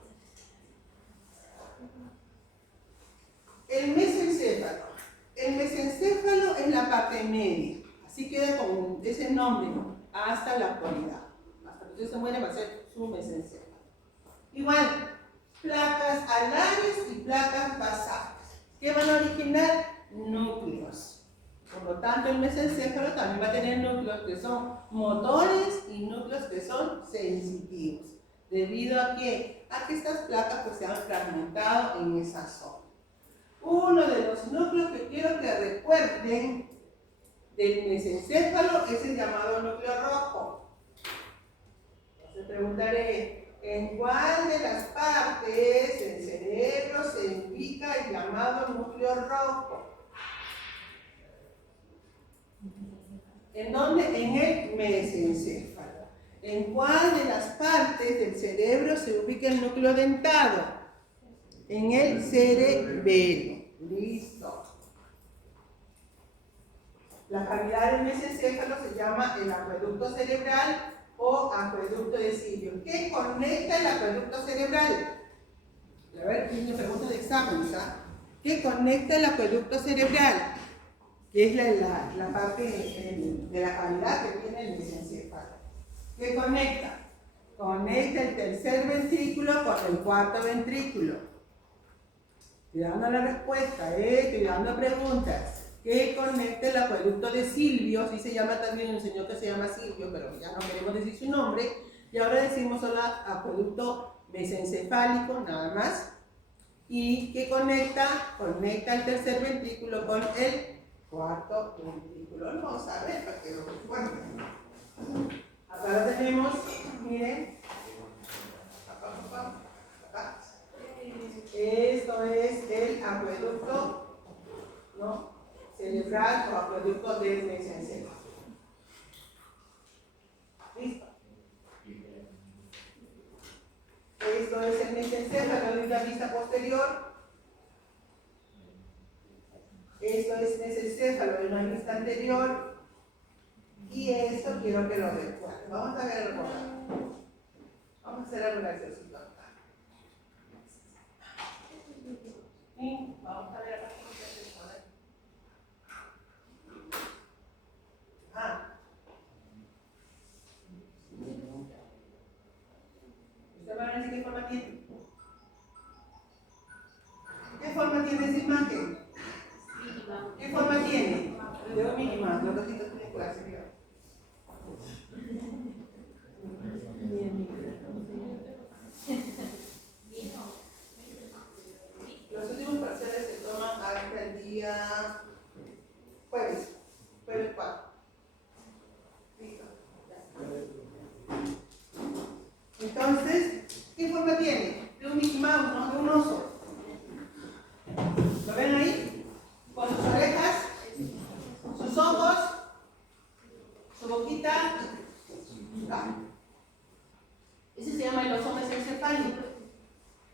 El mesencéfalo. El mesencéfalo es la parte media. Así queda con ese nombre, ¿no? Hasta la actualidad. Hasta que usted se muere va a ser su mesencéfalo. Igual, placas alares y placas basales. ¿Qué van a originar? Núcleos. Por lo tanto, el mesencéfalo también va a tener núcleos que son motores y núcleos que son sensitivos. ¿Debido a qué? A que estas placas pues, se han fragmentado en esa zona. Uno de los núcleos que quiero que recuerden del mesencéfalo es el llamado núcleo rojo. Entonces preguntaré, ¿en cuál de las partes del cerebro se ubica el llamado núcleo rojo? ¿En dónde? En el mesencéfalo. ¿En cuál de las partes del cerebro se ubica el núcleo dentado? En el cerebelo. Listo. La cavidad del mesencéfalo se llama el acueducto cerebral o acueducto de Silvio. ¿Qué conecta el acueducto cerebral? A ver, tiene una pregunta de examen, ¿sabes? ¿Qué conecta el acueducto cerebral? Que es la parte de la cavidad que tiene el mesencéfalo. ¿Qué conecta? Conecta el tercer ventrículo con el cuarto ventrículo. Estoy dando la respuesta, estoy dando preguntas. ¿Qué conecta el acueducto de Silvio? Sí se llama también un señor que se llama Silvio, pero ya no queremos decir su nombre. Y ahora decimos solo acueducto mesencefálico, nada más. ¿Y qué conecta? Conecta el tercer ventrículo con el cuarto ventrículo. No vamos a ver para que lo recuerden. Acá lo tenemos, miren. Acá. Esto es el acueducto, ¿no?, cerebral o acueducto del mesencéfalo. ¿Listo? Esto es el mesencéfalo de la vista posterior. Esto es mesencéfalo de una vista anterior. Y esto quiero que lo recuerden. Vamos a ver el recordar. Vamos a hacer algo gracioso. Y vamos a ver acá cómo se hace. ¿Usted va a decir qué forma tiene? ¿Qué forma tiene esa imagen? ¿Qué forma tiene? De un mínima, los ratitos tienen clase, mira. Los últimos parciales se toman hasta el día jueves 4. Listo. Entonces, ¿qué forma tiene? De un Mickey Mouse, ¿no? De un oso. ¿Lo ven ahí? Con sus orejas, sus ojos, su boquita. Ese se llama el oso mesencefálico.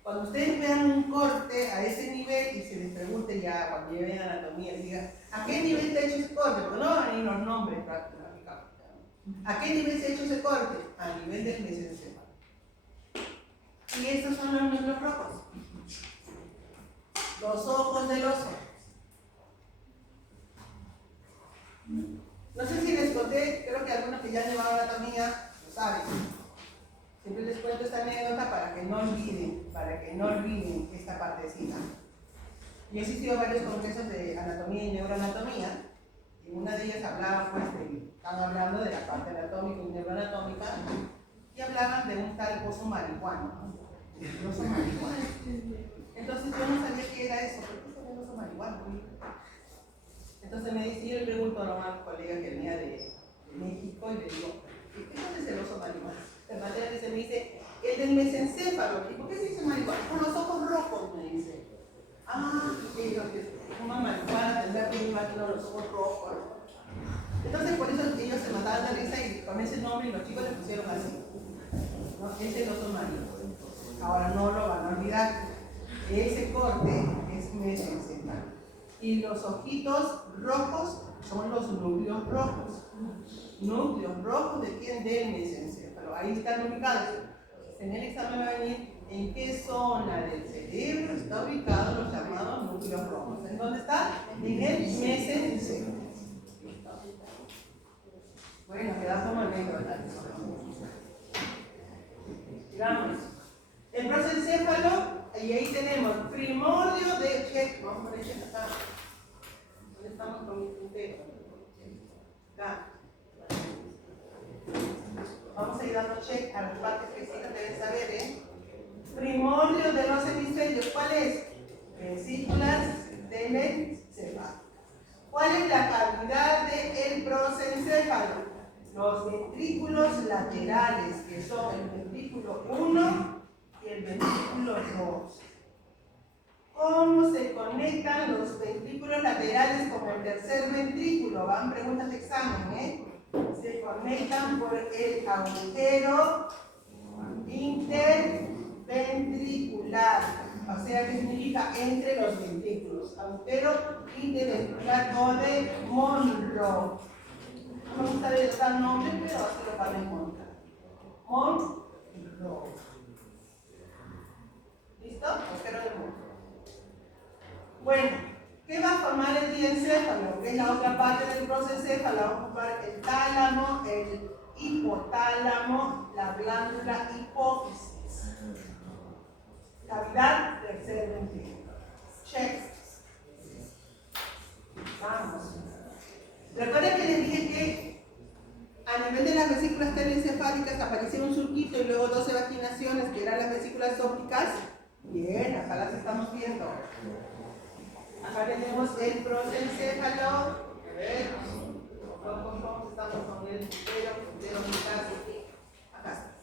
Cuando ustedes vean un corte a ese nivel y se les pregunte ya cuando lleven anatomía, digan, ¿a qué nivel se ha hecho ese corte? Porque no van a venir los nombres prácticamente. ¿A qué nivel se ha hecho ese corte? A nivel del mesencéfalo. Y estos son los núcleos rojos. los ojos de los ojos. No sé si les conté, creo que algunos que ya han llevado anatomía lo saben. Siempre les cuento esta anécdota para que no olviden esta partecita. Yo he asistido a varios congresos de anatomía y neuroanatomía, y en una de ellas hablaba, estaban hablando de la parte anatómica y neuroanatómica, y hablaban de un tal oso marihuano, ¿no? El oso marihuano. Entonces yo no sabía qué era eso, ¿por qué es el oso marihuano? Entonces me dice, yo le pregunto a una colega que venía de México y le digo, ¿qué es el oso marihuano? La madre me dice, el del mesencéfalo. ¿Y por qué se dice marihuana? Con los ojos rojos, me dice. Y lo que una marihuana tendrá que me imagino los ojos rojos. Entonces por eso ellos se mataban de risa y con ese nombre y los chicos le pusieron así. ¿No? Ese es el oso marihuana. Ahora no lo van a olvidar. Ese corte es mesencéfalo. Y los ojitos rojos son los núcleos rojos. Núcleos rojos de quién? Del mesencéfalo. Ahí están ubicados. En el examen va a venir en qué zona del cerebro está ubicado los llamados núcleos rojos. ¿En dónde está? En el mesencéfalo. Bueno, queda como anécdota. Digamos, el prosencéfalo, y ahí tenemos primordio de check. Vamos a poner check acá. ¿Dónde estamos con mi puntero? Acá. Vamos a ir dando check a las partes que sí deben saber, ¿eh? Primordio de los hemisferios, ¿cuál es? Vesículas del encéfalo. ¿Cuál es la cavidad del prosencéfalo? Los ventrículos laterales, que son el ventrículo 1 y el ventrículo 2. ¿Cómo se conectan los ventrículos laterales con el tercer ventrículo? Van preguntas de examen, ¿eh? Se conectan por el agujero interventricular. O sea, ¿qué significa? Entre los ventrículos. Agujero interventricular o de Monro. No me gusta dar nombre, pero así lo van a encontrar. Monro. ¿Listo? Agujero de Monro. Bueno, ¿qué va a formar el diencéfalo? Que es la otra parte del prosencéfalo. Va a ocupar el tálamo, el hipotálamo, la glándula hipófisis. Cavidad tercer ventrículo. Check. Vamos. Recuerden que les dije que a nivel de las vesículas telencefálicas aparecía un surquito y luego 12 vaginaciones, que eran las vesículas ópticas. Bien, acá las estamos viendo. Acá tenemos el prosencéfalo. A ver, ¿cómo estamos con el puntero acá está.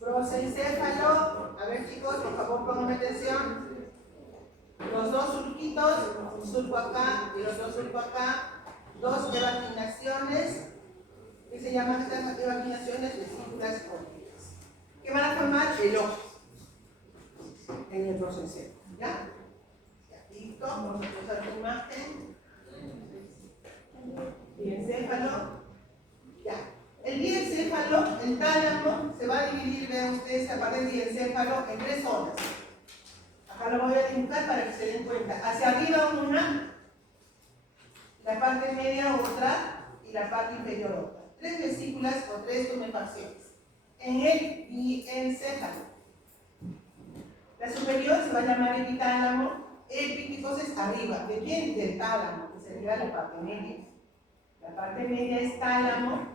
Prosencéfalo. A ver, chicos, por favor, pónganme atención. Los dos surquitos, un surco acá y los dos surcos acá. Dos evaginaciones, que se llaman estas evaginaciones vesículas ópticas, que van a formar el ojo en el prosencéfalo. ¿Ya? Listo, vamos a usar la imagen. Diencéfalo. Ya. El diencéfalo, el tálamo, se va a dividir, vean ustedes, aparte del diencéfalo, en tres zonas. Acá lo voy a dibujar para que se den cuenta. Hacia arriba una, la parte media otra y la parte inferior otra. Tres vesículas o tres tumefacciones. En el diencéfalo. La superior se va a llamar epitálamo. Epífisis es arriba. ¿De quién? Del tálamo, que sería la parte media. La parte media es tálamo,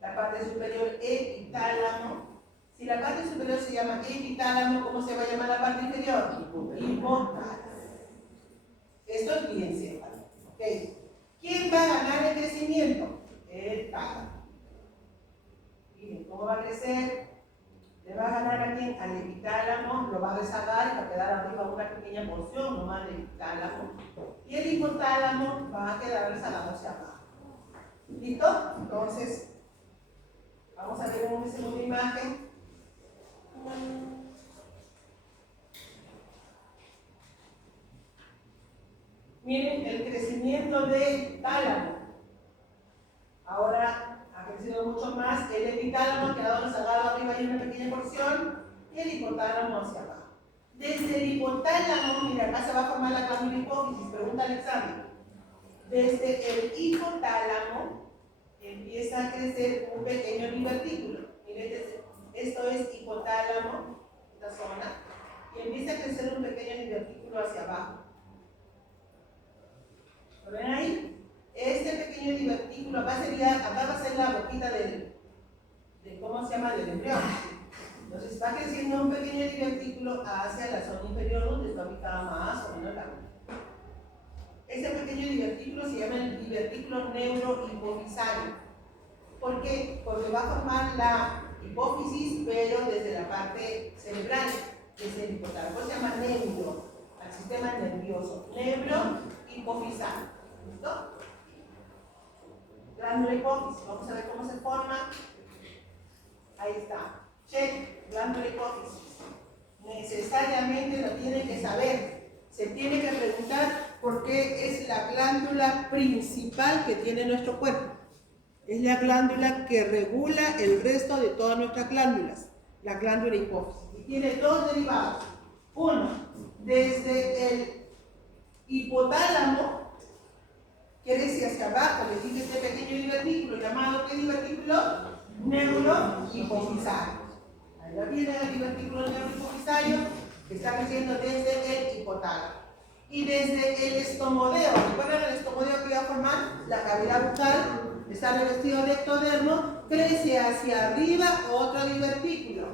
la parte superior epitálamo. Si la parte superior se llama epitálamo, ¿cómo se va a llamar la parte inferior? Hipotálamo. Esto es diencéfalo. ¿Okay? ¿Quién va a ganar el crecimiento? El tálamo. Miren, ¿cómo va a crecer? Le va a ganar a quién? Al epitálamo, lo va a rezagar y va a quedar arriba una pequeña porción nomás del epitálamo. Y el hipotálamo va a quedar rezagado hacia abajo. ¿Listo? Entonces, vamos a ver una segunda imagen. Miren el crecimiento del tálamo. Ahora ha crecido mucho más. El epitálamo ha quedado rezagado arriba y una pequeña porción. Y el hipotálamo hacia abajo. Desde el hipotálamo, mira, acá se va a formar la glándula hipófisis, pregunta al examen. Desde el hipotálamo empieza a crecer un pequeño divertículo. Miren, esto es hipotálamo, esta zona, y empieza a crecer un pequeño divertículo hacia abajo. ¿Lo ven ahí? Este pequeño divertículo, acá va a ser la boquita del ¿cómo se llama? Del embrión. Entonces va creciendo un pequeño divertículo hacia la zona inferior donde está ubicada más o menos la boca. Ese pequeño divertículo se llama el divertículo neurohipofisario. ¿Por qué? Porque va a formar la hipófisis, pero desde la parte cerebral, desde el hipotálamo. Se llama neuro, al sistema nervioso. Neurohipofisario. ¿Listo? Glándula hipófisis. Vamos a ver cómo se forma. Ahí está. Check, glándula hipófisis. Necesariamente lo tienen que saber. Se tiene que preguntar por qué es la glándula principal que tiene nuestro cuerpo. Es la glándula que regula el resto de todas nuestras glándulas, la glándula hipófisis. Y tiene dos derivados. Uno, desde el hipotálamo, crece hacia abajo, le dije este pequeño divertículo llamado, ¿qué divertículo? Neurohipofisario. Ahí lo tiene el divertículo neurohipofisario que está creciendo desde el hipotálamo. Y desde el estomodeo, ¿recuerdan el estomodeo que iba a formar? La cavidad bucal, está revestido de ectodermo, crece hacia arriba otro divertículo.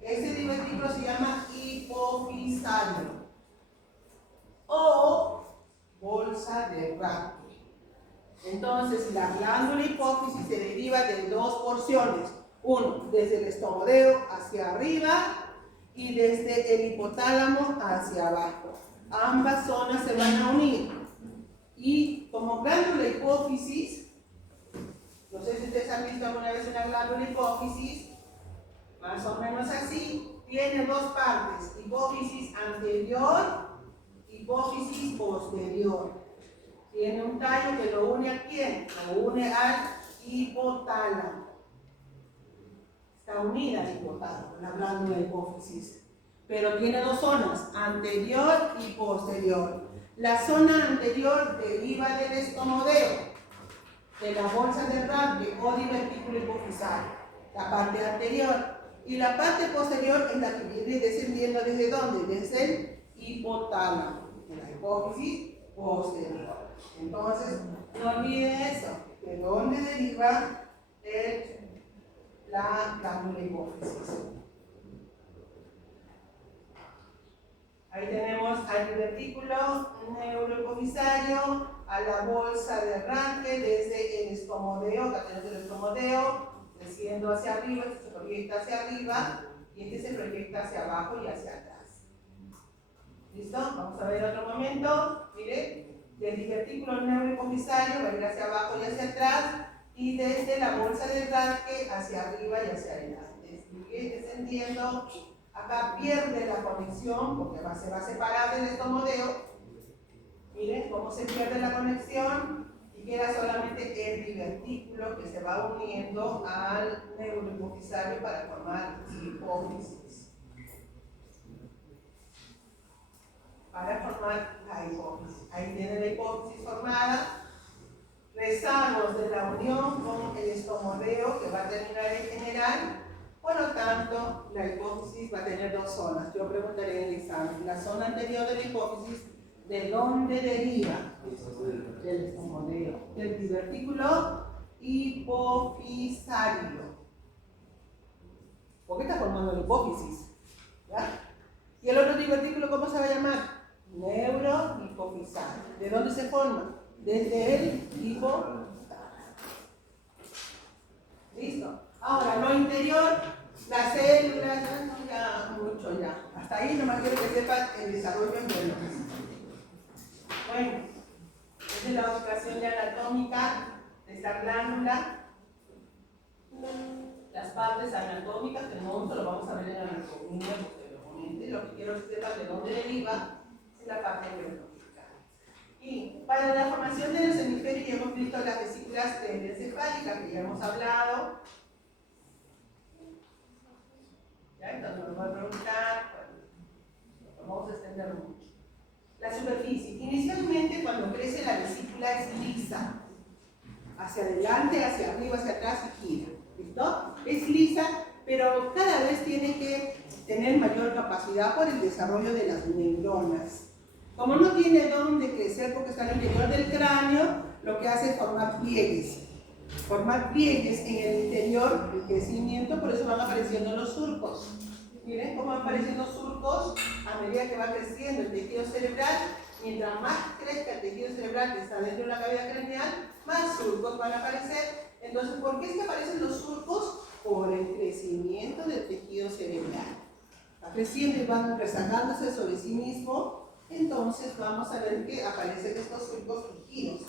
Ese divertículo se llama hipofisario o bolsa de Rankine. Entonces, la glándula hipófisis se deriva de dos porciones. Uno, desde el estomodeo hacia arriba y desde el hipotálamo hacia abajo. Ambas zonas se van a unir. Y como glándula hipófisis, no sé si ustedes han visto alguna vez una glándula hipófisis, más o menos así, tiene dos partes, hipófisis anterior, hipófisis posterior. Tiene un tallo que lo une a quién? Lo une al hipotálamo. Está unida al hipotálamo, la glándula hipófisis. Pero tiene dos zonas, anterior y posterior. La zona anterior deriva del estomodeo, de la bolsa de Rankine o divertículo hipofisario, la parte anterior. Y la parte posterior es la que viene descendiendo ¿desde dónde? Desde el hipotálamo, de la hipófisis posterior. Entonces, no olviden eso, de dónde deriva la glándula hipófisis. Ahí tenemos al divertículo neurohipofisario, a la bolsa de Rankine desde el estomodeo, acá tenemos el estomodeo, desciendo hacia arriba, este se proyecta hacia arriba y este se proyecta hacia abajo y hacia atrás. ¿Listo? Vamos a ver otro momento. Miren, del divertículo neurohipofisario va a ir hacia abajo y hacia atrás y desde la bolsa de Rankine hacia arriba y hacia adelante. Sigue descendiendo. Acá pierde la conexión porque se va a separar del estomodeo. Miren cómo se pierde la conexión y queda solamente el divertículo que se va uniendo al neurohipofisario para formar hipófisis. Para formar la hipófisis. Ahí tiene la hipófisis formada. Rezagos de la unión con el estomodeo que va a terminar en general. Por lo tanto, la hipófisis va a tener dos zonas. Yo preguntaré en el examen. La zona anterior de la hipófisis, ¿de dónde deriva? Del estomodeo. Del divertículo hipofisario. ¿Por qué está formando la hipófisis? ¿Ya? ¿Y el otro divertículo cómo se va a llamar? Neurohipofisario. ¿De dónde se forma? Desde el hipotálamo. ¿Listo? Ahora, lo interior, las células, ya mucho ya. Hasta ahí nomás quiero que sepan el desarrollo embriónico. Bueno, esta es la ubicación ya anatómica de esta glándula. Las partes anatómicas, que no lo vamos a ver en la anatomía posteriormente. Lo que quiero que sepan de dónde deriva es la parte embriológica. Y para la formación de los hemisferios ya hemos visto las vesículas encefálicas que ya hemos hablado. ¿Ya? Entonces nos va a preguntar, vamos a extender mucho. La superficie. Inicialmente, cuando crece la vesícula es lisa. Hacia adelante, hacia arriba, hacia atrás y gira. ¿Listo? Es lisa, pero cada vez tiene que tener mayor capacidad por el desarrollo de las neuronas. Como no tiene dónde crecer porque está en el interior del cráneo, lo que hace es formar pliegues. Formar pliegues en el interior del crecimiento, por eso van apareciendo los surcos. Miren cómo van apareciendo surcos a medida que va creciendo el tejido cerebral. Mientras más crezca el tejido cerebral que está dentro de la cavidad craneal, más surcos van a aparecer. Entonces, ¿por qué es que aparecen los surcos? Por el crecimiento del tejido cerebral. Va creciendo y van rezagándose sobre sí mismo. Entonces vamos a ver que aparecen estos surcos rígidos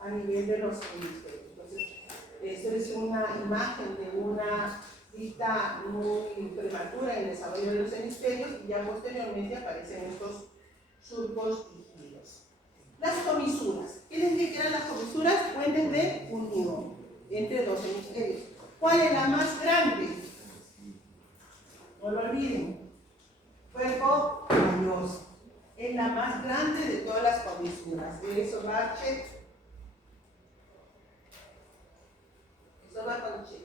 a nivel de los hemisferios. Entonces, esto es una imagen de una vista muy prematura en el desarrollo de los hemisferios y ya posteriormente aparecen estos surcos rígidos. Las comisuras. ¿Quieren que eran las comisuras? Puentes de unión entre dos hemisferios. ¿Cuál es la más grande? No lo olviden. Cuerpo calloso. Es la más grande de todas las comisuras. Eso va check. Eso va con check.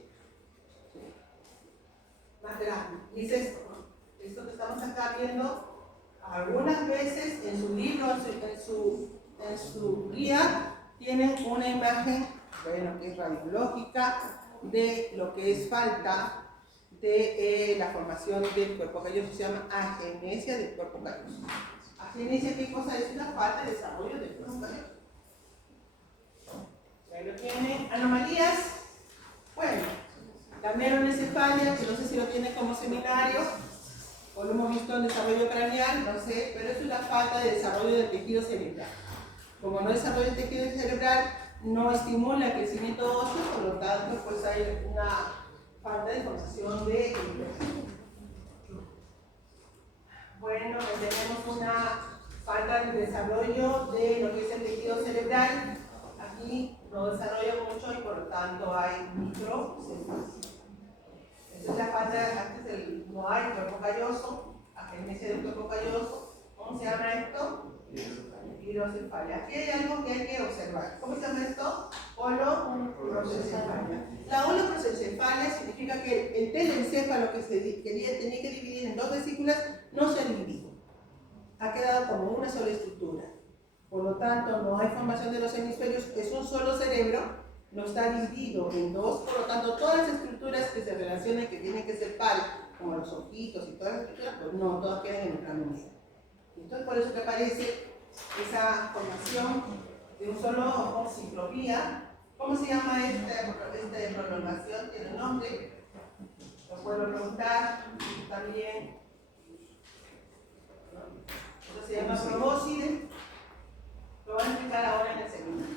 Más grande. Dice esto, ¿no? Esto que estamos acá viendo, algunas veces en su libro, en su guía, tienen una imagen, bueno, que es radiológica, de lo que es falta de la formación del cuerpo calloso. Se llama agenesia del cuerpo calloso. Agenesia, ¿qué cosa es? La falta de desarrollo del cuerpo calloso. Ahí lo tienen. Anomalías. Bueno, la meroencefalia, que no sé si lo tiene como seminario, o lo hemos visto en desarrollo craneal, no sé, pero es una falta de desarrollo del tejido cerebral. Como no desarrolla el tejido cerebral, no estimula el crecimiento óseo, por lo tanto, pues hay una falta de formación de bueno, tenemos una falta de desarrollo de lo que es el tejido cerebral. Aquí no desarrolla mucho y por lo tanto hay microcefalia. Esa es la falta, antes no hay cuerpo calloso, agenesia del cuerpo calloso. ¿Cómo se llama esto? Hidrocefalia. Aquí hay algo que hay que observar. ¿Cómo se llama esto? Holoprosencefalia. La holoprosencefalia significa que el telencéfalo que tenía que dividir en dos vesículas no se ha dividido. Ha quedado como una sola estructura. Por lo tanto, no hay formación de los hemisferios, es un solo cerebro, no está dividido en dos. Por lo tanto, todas las estructuras que se relacionan, que tienen que ser pares, como los ojitos y todas las estructuras, pues no, todas quedan en el plano medio. Entonces, por eso que aparece esa formación de un solo ojo, ciclopía. ¿Cómo se llama esta prolongación? Tiene nombre, lo puedo preguntar también. Esto se llama probóscide, lo van a explicar ahora en el seminario.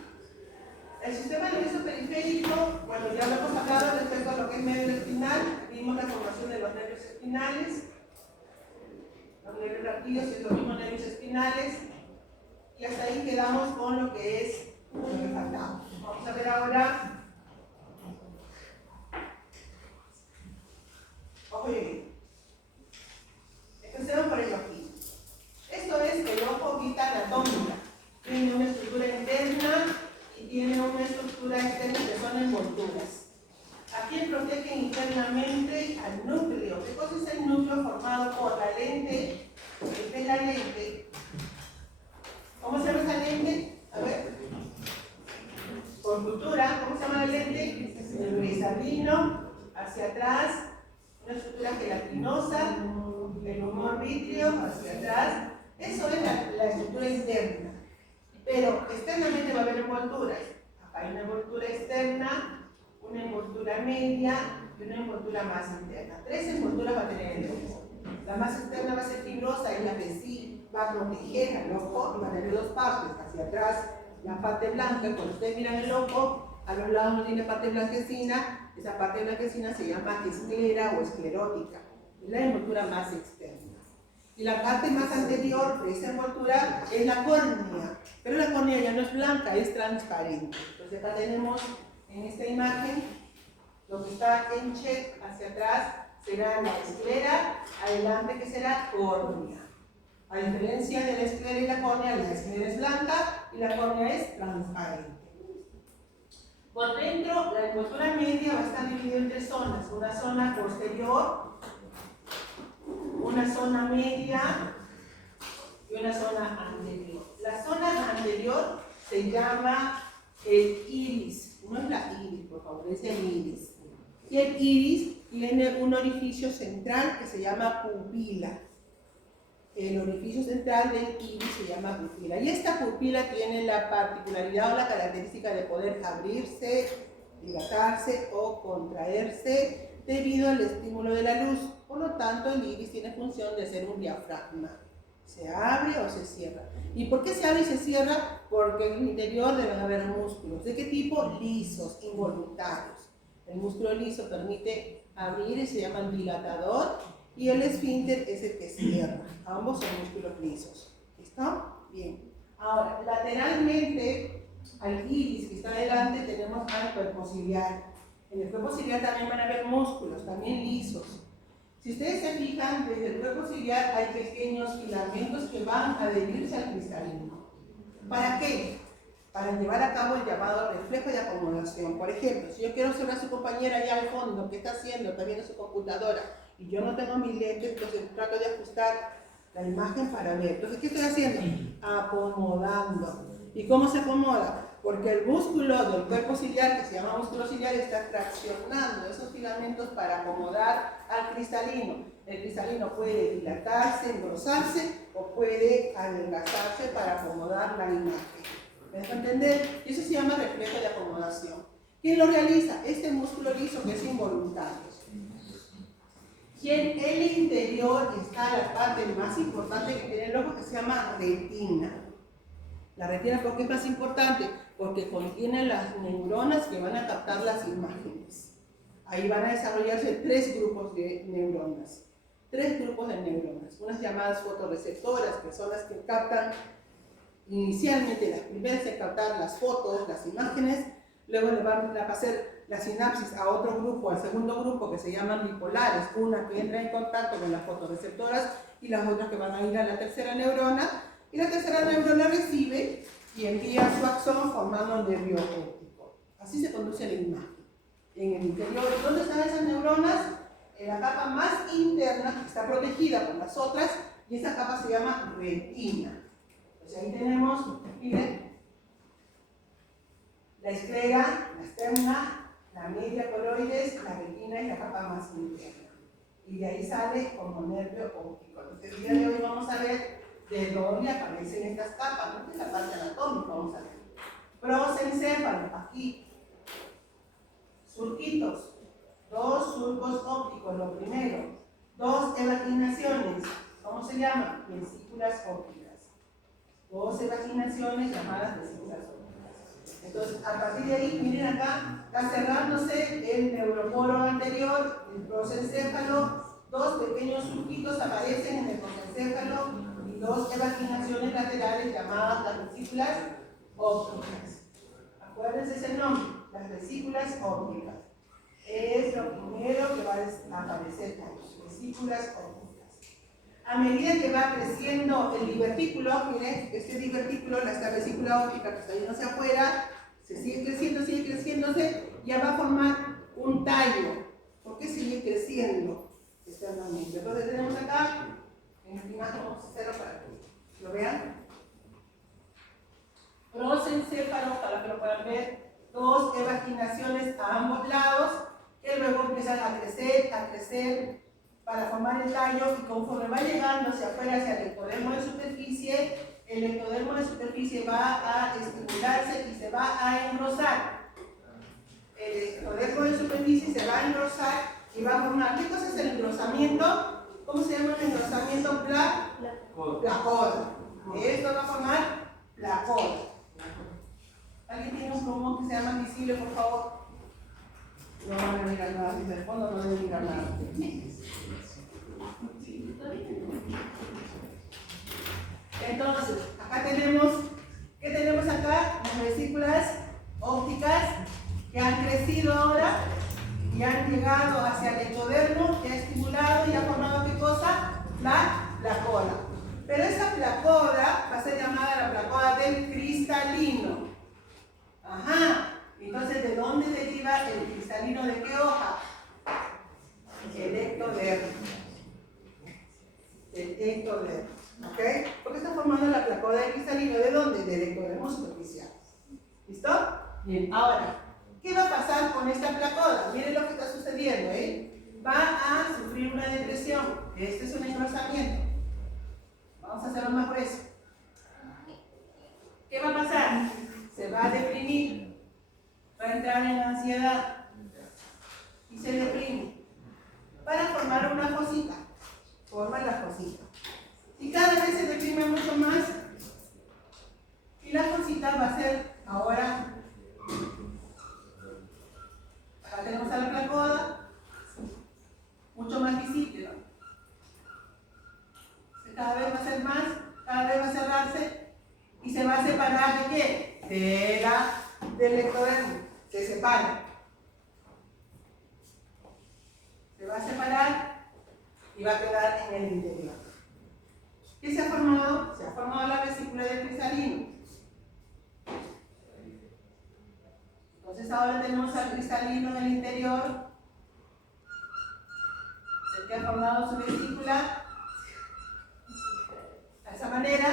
El sistema nervioso periférico, bueno, ya lo hemos hablado respecto a lo que es medio espinal, vimos la formación de los nervios espinales, los nervios raquídeos y los mismos nervios espinales. Y hasta ahí quedamos con lo que es lo que faltamos. Vamos a ver ahora. Ojo y oído. Empecemos por el ojito. Esto es el ojo vista anatómica. Tiene una estructura interna y tiene una estructura externa que son envolturas. Aquí protegen internamente al núcleo. ¿Qué cosa es el núcleo formado por la lente? Esta es la lente. ¿Cómo se llama esa lente? A ver. Por cultura, ¿cómo se llama la lente? El grisaldino, hacia atrás, una estructura gelatinosa, el humor vítreo, hacia atrás. Eso es la estructura interna. Pero externamente va a haber envolturas. Acá hay una envoltura externa, una envoltura media y una envoltura más interna. 3 envolturas va a tener el ojo. La más externa va a ser fibrosa, es la que sí va a proteger al ojo y va a tener 2 partes. Hacia atrás, la parte blanca, cuando ustedes miran el ojo, a los lados no tiene parte blanquecina. Esa parte blanquecina se llama esclera o esclerótica. Es la envoltura más externa. Y la parte más anterior de esa envoltura es la córnea. Pero la córnea ya no es blanca, es transparente. Entonces acá tenemos en esta imagen lo que está en check hacia atrás será la esclera, adelante que será córnea. A diferencia de la esclera y la córnea, la esclera es blanca y la córnea es transparente. Por dentro, la envoltura media va a estar dividida en tres zonas. Una zona posterior, una zona media y una zona anterior. La zona anterior se llama el iris. No es la iris, por favor, es el iris. Y el iris tiene un orificio central que se llama pupila. El orificio central del iris se llama pupila. Y esta pupila tiene la particularidad o la característica de poder abrirse, dilatarse o contraerse debido al estímulo de la luz. Por lo tanto, el iris tiene función de ser un diafragma. Se abre o se cierra. ¿Y por qué se abre y se cierra? Porque en el interior deben haber músculos. ¿De qué tipo? Lisos, involuntarios. El músculo liso permite abrir y se llama el dilatador, y el esfínter es el que cierra. Ambos son músculos lisos. ¿Listo? Bien. Ahora, lateralmente al iris que está adelante tenemos al cuerpo ciliar. En el cuerpo ciliar también van a haber músculos, también lisos. Si ustedes se fijan, desde el cuerpo ciliar hay pequeños filamentos que van a adherirse al cristalino. ¿Para qué? Para llevar a cabo el llamado reflejo de acomodación. Por ejemplo, si yo quiero observar a su compañera allá al fondo, ¿qué está haciendo? Está viendo su computadora y yo no tengo mis lentes, entonces trato de ajustar la imagen para ver. Entonces, ¿qué estoy haciendo? Acomodando. ¿Y cómo se acomoda? Porque el músculo del cuerpo ciliar, que se llama músculo ciliar, está traccionando esos filamentos para acomodar al cristalino. El cristalino puede dilatarse, engrosarse o puede adelgazarse para acomodar la imagen. ¿Me dejo entender? Y eso se llama reflejo de acomodación. ¿Quién lo realiza? Este músculo liso que es involuntario. Y en el interior está la parte más importante que tiene el ojo, que se llama retina. La retina, ¿por qué es más importante? Porque contiene las neuronas que van a captar las imágenes. Ahí van a desarrollarse tres grupos de neuronas. Tres grupos de neuronas. Unas llamadas fotorreceptoras, que son las que captan inicialmente, las primeras en captar las fotos, las imágenes. Luego le van a pasar la sinapsis a otro grupo, al segundo grupo, que se llaman bipolares. Una que entra en contacto con las fotorreceptoras y las otras que van a ir a la tercera neurona. Y la tercera neurona recibe y envía su axón formando un nervio óptico. Así se conduce la imagen. En el interior, ¿dónde están esas neuronas? En la capa más interna, que está protegida por las otras, y esa capa se llama retina. Entonces ahí tenemos, miren, la esclera, la externa, la media coloides, la retina y la capa más interna. Y de ahí sale como nervio óptico. Entonces el día de hoy vamos a ver de dónde aparecen estas capas, no es la parte anatómica, vamos a ver. Prosencéfalo, aquí. Surquitos, dos surcos ópticos, lo primero. Dos evaginaciones, ¿cómo se llaman? Vesículas ópticas. Dos evaginaciones llamadas vesículas ópticas. Entonces, a partir de ahí, miren acá, está cerrándose el neuroporo anterior, el prosencéfalo. Dos pequeños surquitos aparecen en el prosencéfalo y dos evaginaciones laterales llamadas las vesículas ópticas. Acuérdense ese nombre, las vesículas ópticas. Es lo primero que va a aparecer aquí, vesículas ópticas. A medida que va creciendo el divertículo, miren, este divertículo, esta vesícula óptica que está yéndose afuera, se sigue creciéndose, ya va a formar un tallo. ¿Por qué sigue creciendo externamente? Entonces tenemos acá, en esta imagen vamos a hacerlo para que lo vean. Prosencéfalo, para que lo puedan ver, dos evaginaciones a ambos lados, que luego empiezan a crecer para formar el tallo, y conforme va llegando hacia afuera, hacia el ectodermo de superficie, el ectodermo de superficie va a estimularse y se va a engrosar. El ectodermo de superficie se va a engrosar y va a formar. ¿Qué cosa es el engrosamiento? ¿Cómo se llama el engrosamiento? Placoda. Esto va a formar placoda. ¿Alguien tiene un plumón que sea más visible, por favor? No van a mirar nada, desde el fondo no deben mirar nada. Entonces, acá tenemos, ¿qué tenemos acá? Las vesículas ópticas que han crecido ahora y han llegado hacia el ectodermo, que ha estimulado y ha formado ¿qué cosa? La cola. Pero esta placoda va a ser llamada la placoda del cristalino. Ajá. Entonces, ¿de dónde deriva el cristalino? ¿De qué hoja? El ectodermo. El ectodermo. ¿Ok? ¿Por qué está formando la placoda del cristalino? ¿De dónde? Del ectodermo superficial. ¿Listo? Bien, ahora, ¿qué va a pasar con esta placoda? Miren lo que está sucediendo, ¿eh? Va a sufrir una depresión. Este es un engrosamiento. Vamos a hacerlo más grueso. ¿Qué va a pasar? Se va a deprimir. Va a entrar en ansiedad. Y se deprime. Para formar una fosita. Forma la fosita. Y cada vez se deprime mucho más. Y la fosita va a ser ahora. Acá tenemos a la placoda. Mucho más visible, ¿no? Cada vez va a ser más, cada vez va a cerrarse y se va a separar ¿de qué? Del ectodermo. Se separa. Se va a separar y va a quedar en el interior. ¿Qué se ha formado? Se ha formado la vesícula del cristalino. Entonces ahora tenemos al cristalino en el interior, el que ha formado su vesícula. De esa manera,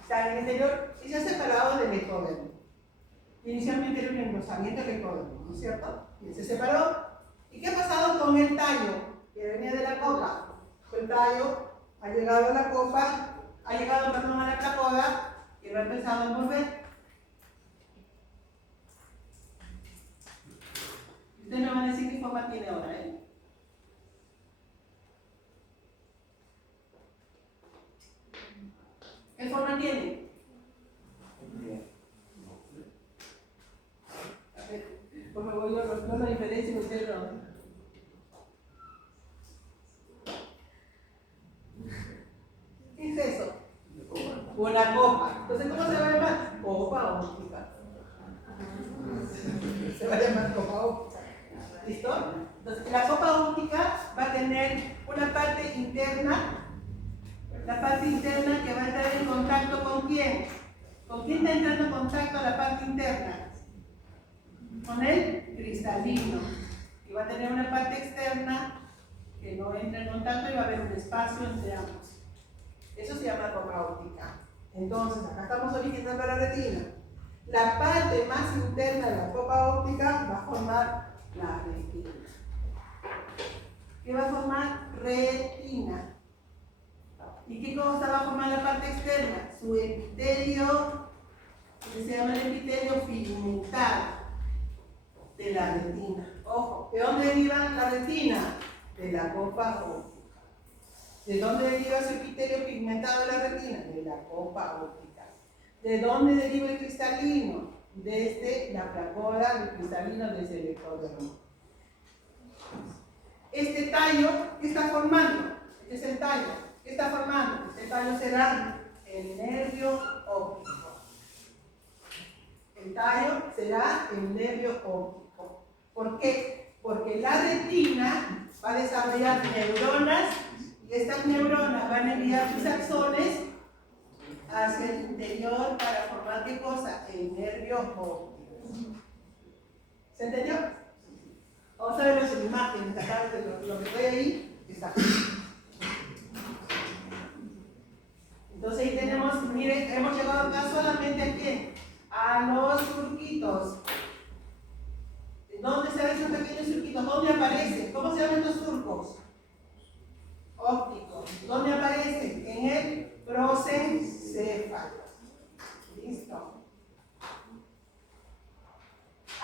está en el interior y se ha separado del ectodermo. Inicialmente era un engrosamiento del ectodermo, ¿no es cierto? Y se separó. ¿Y qué ha pasado con el tallo que venía de la copa? El tallo ha llegado a la copa, a la placoda y lo ha empezado a envolver. Usted me va a decir qué forma tiene ahora, ¿eh? ¿Qué forma tiene? A ver, por favor, yo no la diferencia y usted no. ¿Qué es eso? Una copa. Entonces, ¿cómo se va a llamar? Copa óptica. Se va a llamar copa óptica. ¿Listo? Entonces, la copa óptica va a tener una parte interna. La parte interna que va a entrar en contacto ¿con quién? ¿Con quién está entrando en contacto la parte interna? Con el cristalino. Y va a tener una parte externa que no entra en contacto y va a haber un espacio entre ambos. Eso se llama copa óptica. Entonces, acá estamos originando la retina. La parte más interna de la copa óptica va a formar la retina. ¿Qué va a formar? Retina. ¿Y qué cosa va a formar la parte externa? Su epitelio, que se llama el epitelio pigmentado de la retina. Ojo, ¿de dónde deriva la retina? De la copa óptica. ¿De dónde deriva su epitelio pigmentado de la retina? De la copa óptica. ¿De dónde deriva el cristalino? Desde la placoda del cristalino, desde el ectodermo. Este tallo, ¿qué está formando? Este es el tallo. ¿Qué está formando? Este tallo será el nervio óptico. El tallo será el nervio óptico. ¿Por qué? Porque la retina va a desarrollar neuronas y estas neuronas van a enviar sus axones hacia el interior para formar ¿qué cosa? El nervio óptico. ¿Se entendió? Vamos a ver las imágenes acá, lo que ve ahí está. Entonces ahí tenemos, miren, hemos llegado acá solamente a quién? A los surquitos. ¿Dónde se ven esos pequeños surquitos? ¿Dónde aparecen? ¿Cómo se llaman estos surcos? Ópticos. ¿Dónde aparecen? En el prosencéfalo. Listo.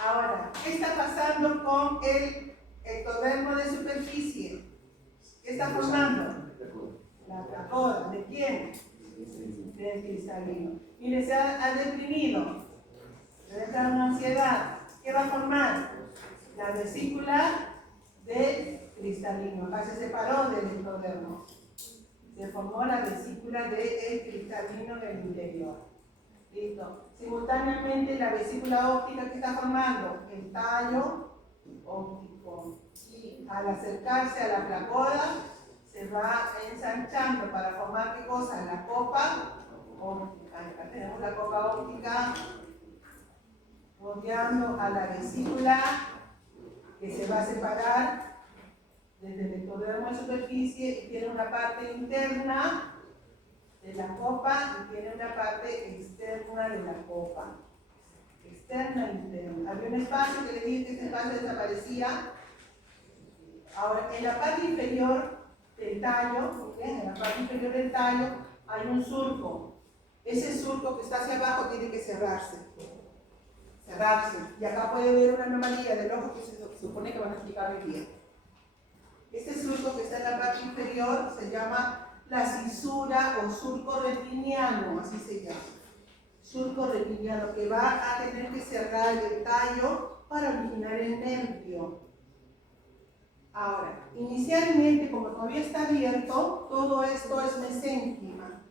Ahora, ¿qué está pasando con el ectodermo de superficie? ¿Qué está formando? La placoda. ¿De quién? Del cristalino. Mire, se ha deprimido. Se ha entrado en ansiedad. ¿Qué va a formar? La vesícula del cristalino. Acá se separó del ectodermo. Se formó la vesícula del cristalino en el interior. Listo. Simultáneamente la vesícula óptica que está formando el tallo óptico. Y al acercarse a la placoda se va ensanchando para formar ¿qué cosa? La copa óptica. Acá tenemos la copa óptica rodeando a la vesícula que se va a separar desde el ectodermo de superficie y tiene una parte interna de la copa y tiene una parte externa de la copa. Externa e interna. Había un espacio que le dije que ese espacio desaparecía. Ahora, en la parte inferior del tallo, en la parte inferior del tallo hay un surco. Ese surco que está hacia abajo tiene que cerrarse. Y acá puede ver una anomalía del ojo que se supone que van a explicar hoy día. Este surco que está en la parte inferior se llama la cisura o surco retiniano, así se llama. Surco retiniano, que va a tener que cerrar el tallo para originar el nervio. Ahora, inicialmente, como todavía está abierto, todo esto es mesénquima.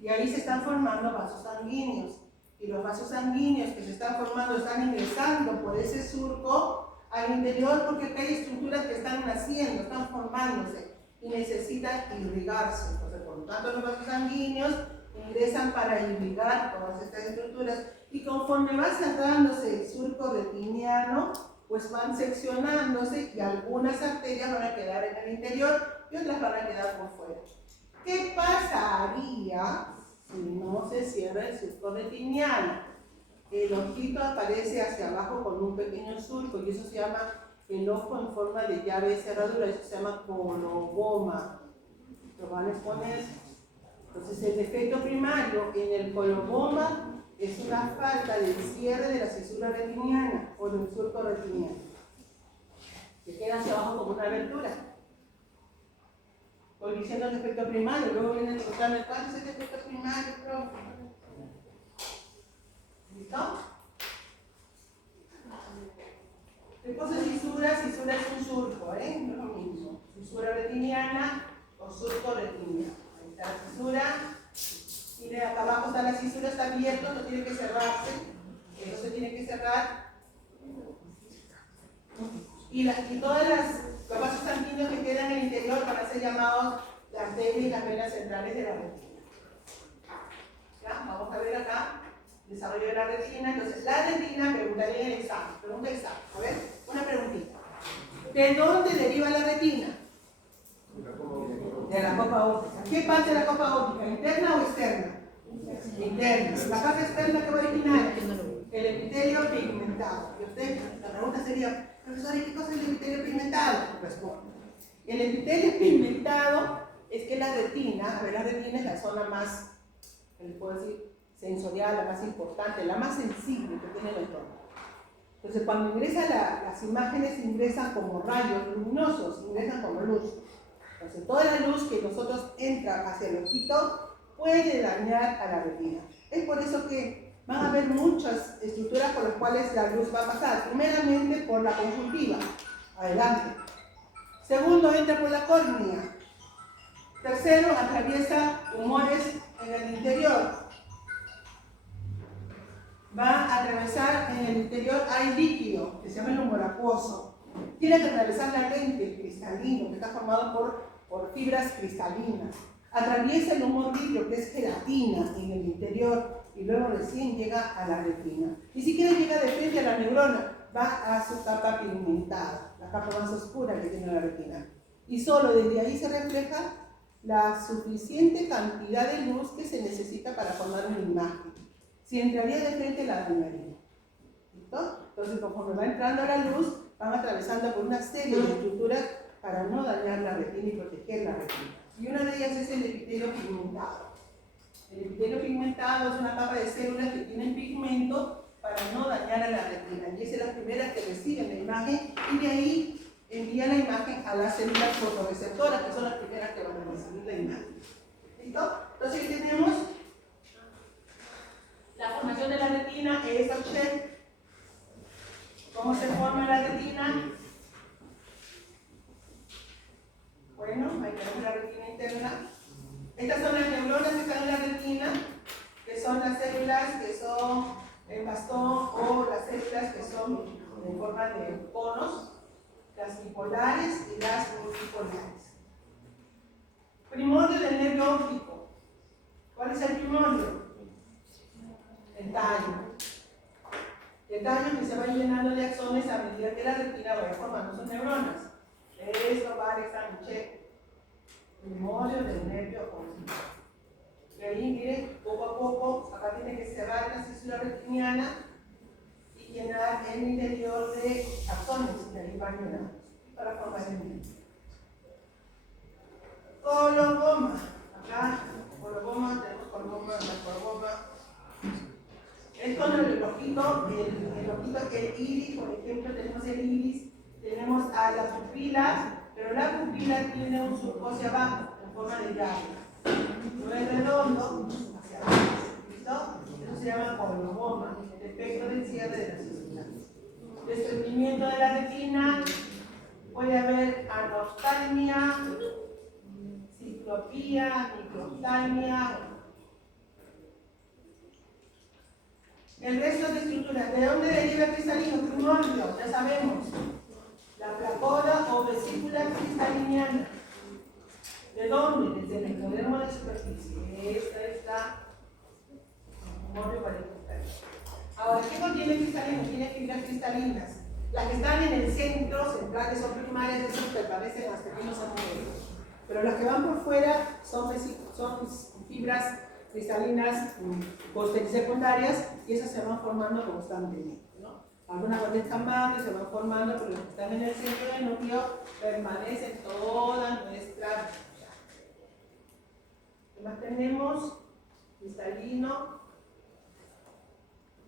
Y ahí se están formando vasos sanguíneos. Y los vasos sanguíneos que se están formando están ingresando por ese surco al interior porque acá hay estructuras que están naciendo, están formándose y necesitan irrigarse. Entonces, por lo tanto, los vasos sanguíneos ingresan para irrigar todas estas estructuras y conforme va cerrándose el surco retiniano, pues van seccionándose y algunas arterias van a quedar en el interior y otras van a quedar por fuera. ¿Qué pasaría si no se cierra el surco retiniano? El ojito aparece hacia abajo con un pequeño surco y eso se llama el ojo en forma de llave de cerradura, eso se llama coloboma. Lo van a exponer. Entonces el defecto primario en el coloboma es una falta del cierre de la cisura retiniana o del surco retiniano. Se queda hacia abajo como una abertura. Estoy diciendo el defecto primario, luego vienen a preguntarme cuál es el defecto primario, profe. ¿Listo? ¿Qué cosa es cisura? Cisura es un surco, no es lo mismo. Cisura retiniana o surco retiniano. Ahí está la cisura. Y de acá abajo está la cisura, está abierto, no tiene que cerrarse. Eso se tiene que cerrar. Y todos los vasos sanguíneos que quedan en el interior van a ser llamados las arterias y las venas centrales de la retina. ¿Ya? Vamos a ver acá el desarrollo de la retina. Entonces, la retina, preguntaría en el examen. Pregunta examen. A ver, una preguntita. ¿De dónde deriva la retina? De la copa óptica. ¿Qué parte de la copa óptica? ¿Interna o externa? Interna. La parte externa que va a originar el epitelio pigmentado. Y usted, la pregunta sería, profesor, ¿y qué cosa es el epitelio pigmentado? Responde. El epitelio pigmentado es que la retina, a ver, la retina es la zona más, que le puedo decir, sensorial, la más importante, la más sensible que tiene el entorno. Entonces, cuando ingresan las imágenes, ingresan como rayos luminosos, ingresan como luz. Entonces, toda la luz que nosotros entra hacia el ojito puede dañar a la retina. Es por eso que van a haber muchas estructuras por las cuales la luz va a pasar. Primeramente, por la conjuntiva. Adelante. Segundo, entra por la córnea. Tercero, atraviesa tumores en el interior. Va a atravesar en el interior, hay líquido que se llama el humor acuoso. Tiene que atravesar la lente, el cristalino, que está formado por fibras cristalinas. Atraviesa el humor líquido, que es gelatina en el interior, y luego recién llega a la retina. Ni siquiera llega de frente a la neurona, va a su capa pigmentada, la capa más oscura que tiene la retina. Y solo desde ahí se refleja la suficiente cantidad de luz que se necesita para formar una imagen. Si entraría de frente, la dañaría. ¿Listo? Entonces, conforme va entrando la luz, van atravesando por una serie de estructuras para no dañar la retina y proteger la retina. Y una de ellas es el epitelio pigmentado. El epitelio pigmentado es una capa de células que tienen pigmento para no dañar a la retina. Y es de las primeras que reciben la imagen y de ahí envía la imagen a las células fotorreceptoras, que son las primeras que van a recibir la imagen. ¿Listo? Entonces, aquí tenemos la formación de la retina, es Aucher. ¿Cómo se forma la retina? Bueno, ahí tenemos la retina interna. Estas son las neuronas que están en la retina, que son las células que son el bastón o las células que son en forma de conos, las bipolares y las multipolares. Primordio del nervio óptico. ¿Cuál es el primordio? El tallo. El tallo que se va llenando de axones a medida que la retina vaya formando sus neuronas. Esto vale, examen, cheque. Primordio del nervio óptico. Y ahí, miren, poco a poco, acá tiene que cerrar la císula retiniana y llenar el interior de axones, y ahí van llenando para formar el nervio. Coloboma. Acá, coloboma, tenemos coloboma, la coloboma. Es con el ojito, el iris, por ejemplo, tenemos el iris, tenemos a la pupila, pero la pupila tiene un surco hacia abajo, en forma de llave. No es redondo, hacia abajo, ¿listo? Eso se llama coloboma, el efecto del cierre de la císula. Desprendimiento de la retina, puede haber anoftalmia, ciclopía, microftalmia. El resto de estructuras, ¿de dónde deriva el cristalino? Primordio, ya sabemos. La placoda o vesícula cristaliniana. ¿De dónde? Desde el ectodermo de superficie. Esta es la primordio para el cristalino. Ahora, ¿qué contiene cristalino? Tiene fibras cristalinas. Las que están en el centro, centrales o primarias, esas permanecen las pequeños agujeros. Pero las que van por fuera son fibras cristalinas posteriores y secundarias, y esas se van formando constantemente, ¿no? Algunas van descamando y se van formando, pero las que están en el centro del núcleo permanecen toda nuestra vida. ¿Qué más tenemos? Cristalino.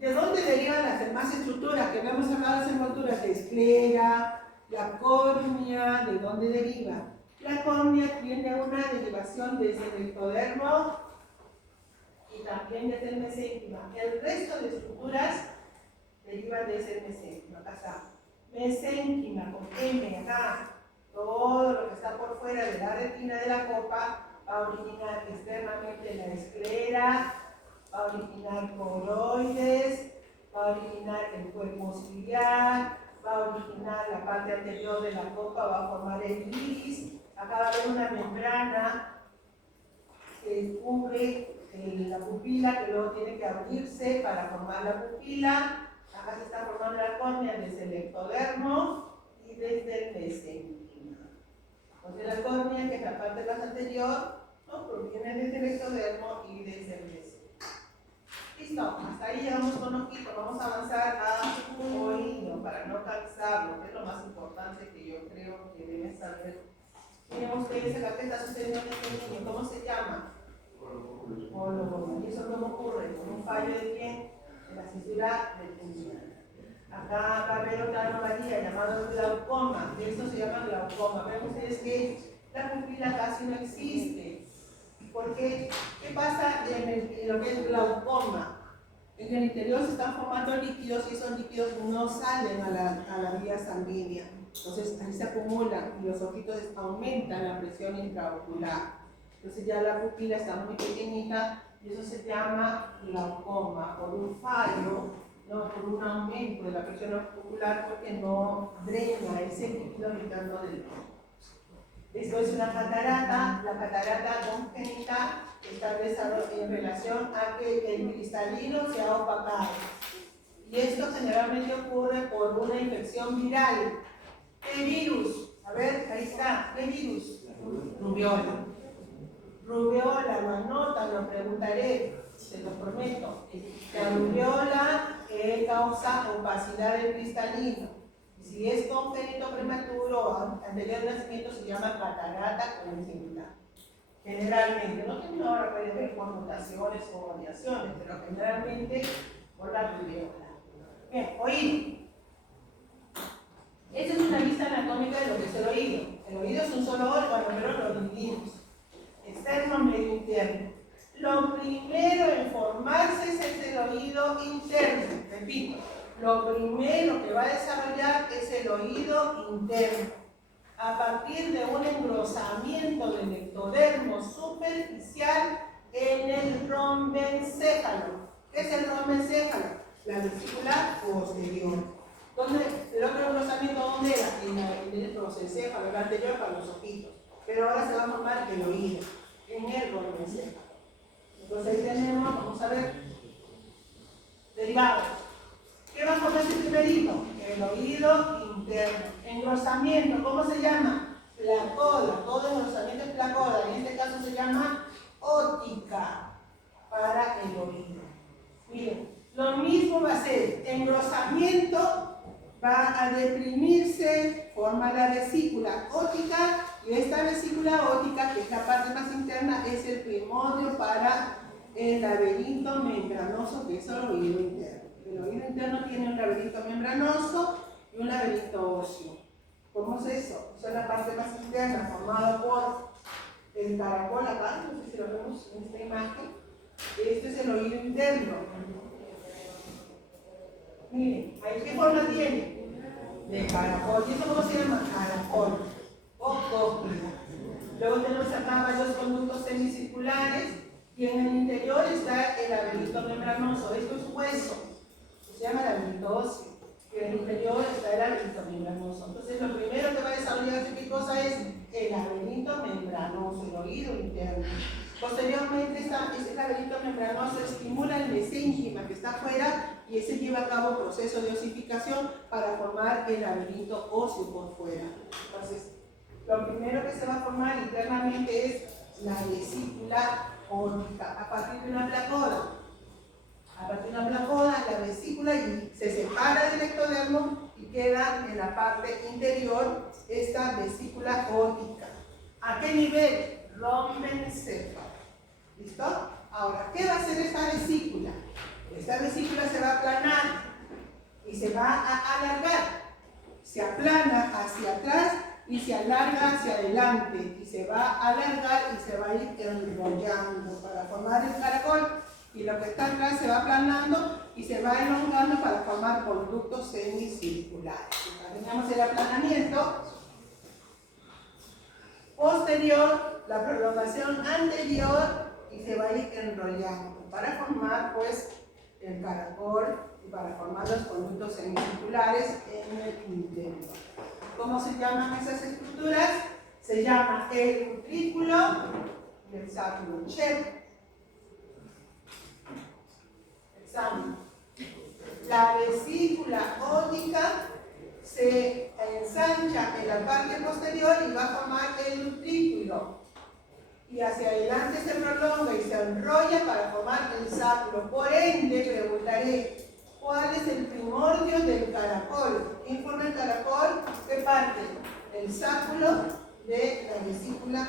¿De dónde derivan las demás estructuras? Que habíamos hablado de las envolturas, de esclera, la córnea, ¿de dónde deriva? La córnea tiene una derivación desde el ectodermo y también desde el mesénquima. El resto de estructuras derivan desde el mesénquima. Acá está. Mesénquima con M, acá. Todo lo que está por fuera de la retina de la copa va a originar externamente la esclera, va a originar coroides, va a originar el cuerpo ciliar, va a originar la parte anterior de la copa, va a formar el iris. Acá va a haber una membrana que cubre la pupila, que luego tiene que abrirse para formar la pupila. Acá se está formando la córnea desde el ectodermo y desde el mesénquima. Entonces la córnea, que es la parte más anterior, ¿no?, proviene desde el ectodermo y desde el mesénquima. Listo, hasta ahí llegamos con ojito. Vamos a avanzar a oído para no cansarlo, que es lo más importante que yo creo que deben saber. Miren ustedes acá que está sucediendo en este niño, ¿cómo se llama? Coloboma. ¿Y eso cómo ocurre? ¿Con un fallo de quién? De la císula retiniana. Acá va a haber otra anomalía llamada glaucoma. De esto se llama glaucoma. Ven ustedes que la pupila casi no existe. Porque, ¿qué pasa en lo que es glaucoma? En el interior se están formando líquidos y esos líquidos no salen a la vía sanguínea. Entonces ahí se acumulan y los ojitos aumentan la presión intraocular. Entonces ya la pupila está muy pequeñita y eso se llama glaucoma por un fallo, no por un aumento de la presión ocular, porque no drena ese líquido entrando del ojo. Esto es una catarata. La catarata congénita está en relación a que el cristalino se ha opacado. Y esto generalmente ocurre por una infección viral. ¿Qué virus? A ver, ahí está. ¿Qué virus? Rubiola. Rubiola, lo anotan, lo preguntaré, se lo prometo. La rubiola causa opacidad del cristalino. Si es congénito prematuro o anterior al nacimiento, se llama catarata congénita. Generalmente, no tiene ahora puede ver con mutaciones o variaciones, pero generalmente por la rubiola. Bien, oído. Esta es una lista anatómica de lo que es el oído. El oído es un solo órgano, pero lo dividimos. Externo, medio, interno. Lo primero en formarse es el oído interno. Repito, lo primero que va a desarrollar es el oído interno. A partir de un engrosamiento del ectodermo superficial en el rombencéfalo. ¿Qué es el rombencéfalo? La vesícula posterior. ¿Dónde? ¿El otro engrosamiento dónde era? En el prosencéfalo, el anterior para los ojitos. pero ahora se va a formar el oído, en el bromencéfalo. Entonces ahí tenemos, vamos a ver, derivados. ¿Qué va a formar este primerito? El oído interno. Engrosamiento, ¿cómo se llama? Placoda. Todo engrosamiento es placoda. En este caso se llama ótica para el oído. Miren, lo mismo va a ser engrosamiento, va a deprimirse, forma la vesícula óptica, y esta vesícula óptica, que es la parte más interna, es el primodio para el laberinto membranoso, que es el oído interno. El oído interno tiene un laberinto membranoso y un laberinto óseo. ¿Cómo es eso? Esa es la parte más interna, formada por el caracol acá, no sé si lo vemos en esta imagen. Este es el oído interno. Miren, ¿ahí qué forma tiene? De caracol. ¿Y eso cómo se llama? Caracol o cóclea. Luego tenemos acá varios conductos semicirculares y en el interior está el laberinto membranoso. Esto es hueso, se llama laberinto óseo. Y en el interior está el laberinto membranoso. Entonces, lo primero que va a desarrollarse, ¿qué cosa es? El laberinto membranoso, el oído interno. Posteriormente, ese laberinto membranoso estimula el mesénquima que está afuera y ese lleva a cabo proceso de osificación para formar el laberinto óseo por fuera. Entonces, lo primero que se va a formar internamente es la vesícula óptica a partir de una placoda. A partir de una placoda, la vesícula y se separa del ectodermo y queda en la parte interior esta vesícula óptica. ¿A qué nivel? Rombencéfalo. ¿Listo? Ahora, ¿qué va a hacer esta vesícula? Esta vesícula se va a aplanar y se va a alargar. Se aplana hacia atrás y se alarga hacia adelante. Y se va a alargar y se va a ir enrollando para formar el caracol. Y lo que está atrás se va aplanando y se va elongando para formar conductos semicirculares. Tenemos el aplanamiento posterior, la prolongación anterior y se va a ir enrollando para formar pues el caracol y para formar los conductos semicirculares en el interior. ¿Cómo se llaman esas estructuras? Se llama el utrículo y el sáculo. Examen. La vesícula óptica se ensancha en la parte posterior y va a formar el utrículo. Y hacia adelante se prolonga y se enrolla para formar el sáculo. Por ende, preguntaré, ¿cuál es el primordio del caracol? ¿Quién forma el caracol? ¿Qué parte? El sáculo de la vesícula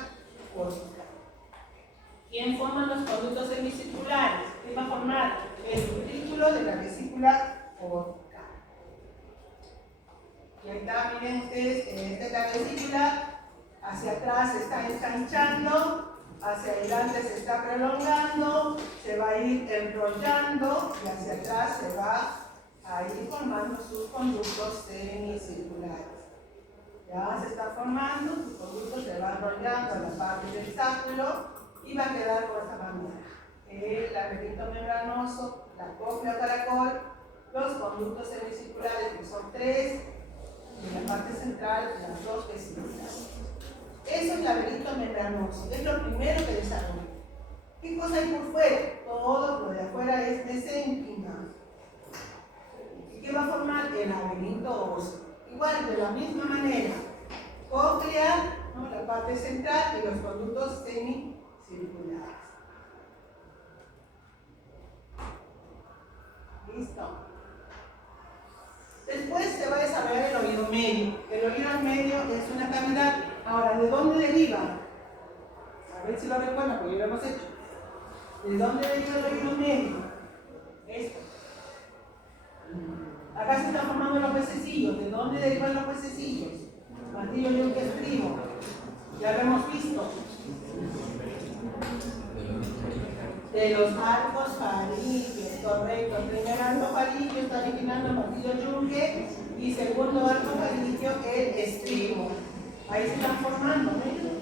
óptica. ¿Quién forma los conductos semicirculares? ¿Quién va a formar? El utrículo de la vesícula óptica. Y ahí está, miren ustedes, esta es la vesícula. Hacia atrás se está ensanchando, hacia adelante se está prolongando, se va a ir enrollando y hacia atrás se va a ir formando sus conductos semicirculares. Ya se está formando, sus conductos se van enrollando a la parte del sáculo y va a quedar por esta manera. El laberinto membranoso, la cóclea caracol, los conductos semicirculares, que son 3, y en la parte central las 2 vesículas. Eso es laberinto membranoso, es lo primero que desarrolla. ¿Qué cosa hay por fuera? Todo lo de afuera es mesénquima. ¿Y qué va a formar? El laberinto óseo. Igual, de la misma manera, cóclea, ¿no? La parte central y los conductos semicirculares. ¿Listo? Después se va a desarrollar el oído medio. El oído medio es una cavidad. Ahora, ¿de dónde deriva? A ver si lo recuerdan, porque ya lo hemos hecho. ¿De dónde deriva el oído medio? Esto. Acá se están formando los pececillos. ¿De dónde derivan los pececillos? Martillo yunque primo. Ya lo hemos visto. De los arcos faringios, correcto. El primer arco faringio está originando el martillo yunque y segundo arco faringio el estribo. Ahí se están formando, ¿ven?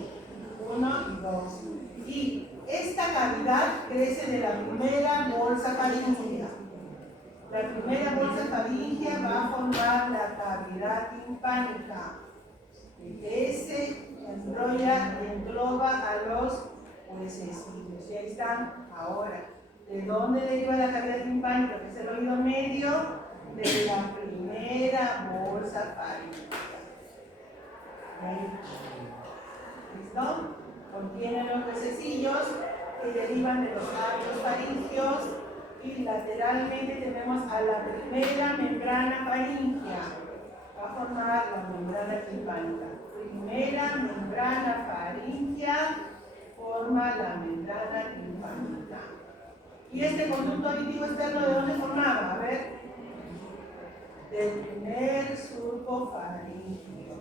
1 y 2. Y esta cavidad crece de la primera bolsa faríngea. La primera bolsa faríngea va a formar la cavidad timpánica. S enrolla y engloba a los huesecillos. Y ahí están ahora. ¿De dónde deriva la cavidad timpánica? Que es el oído medio de la primera bolsa faríngea. ¿Listo? Contienen los huesecillos que derivan de los arcos faringios y lateralmente tenemos a la primera membrana faríngea. Va a formar la membrana timpánica. Primera membrana faríngea forma la membrana timpánica. ¿Y este conducto auditivo externo de dónde formaba? A ver. Del primer surco faríngeo.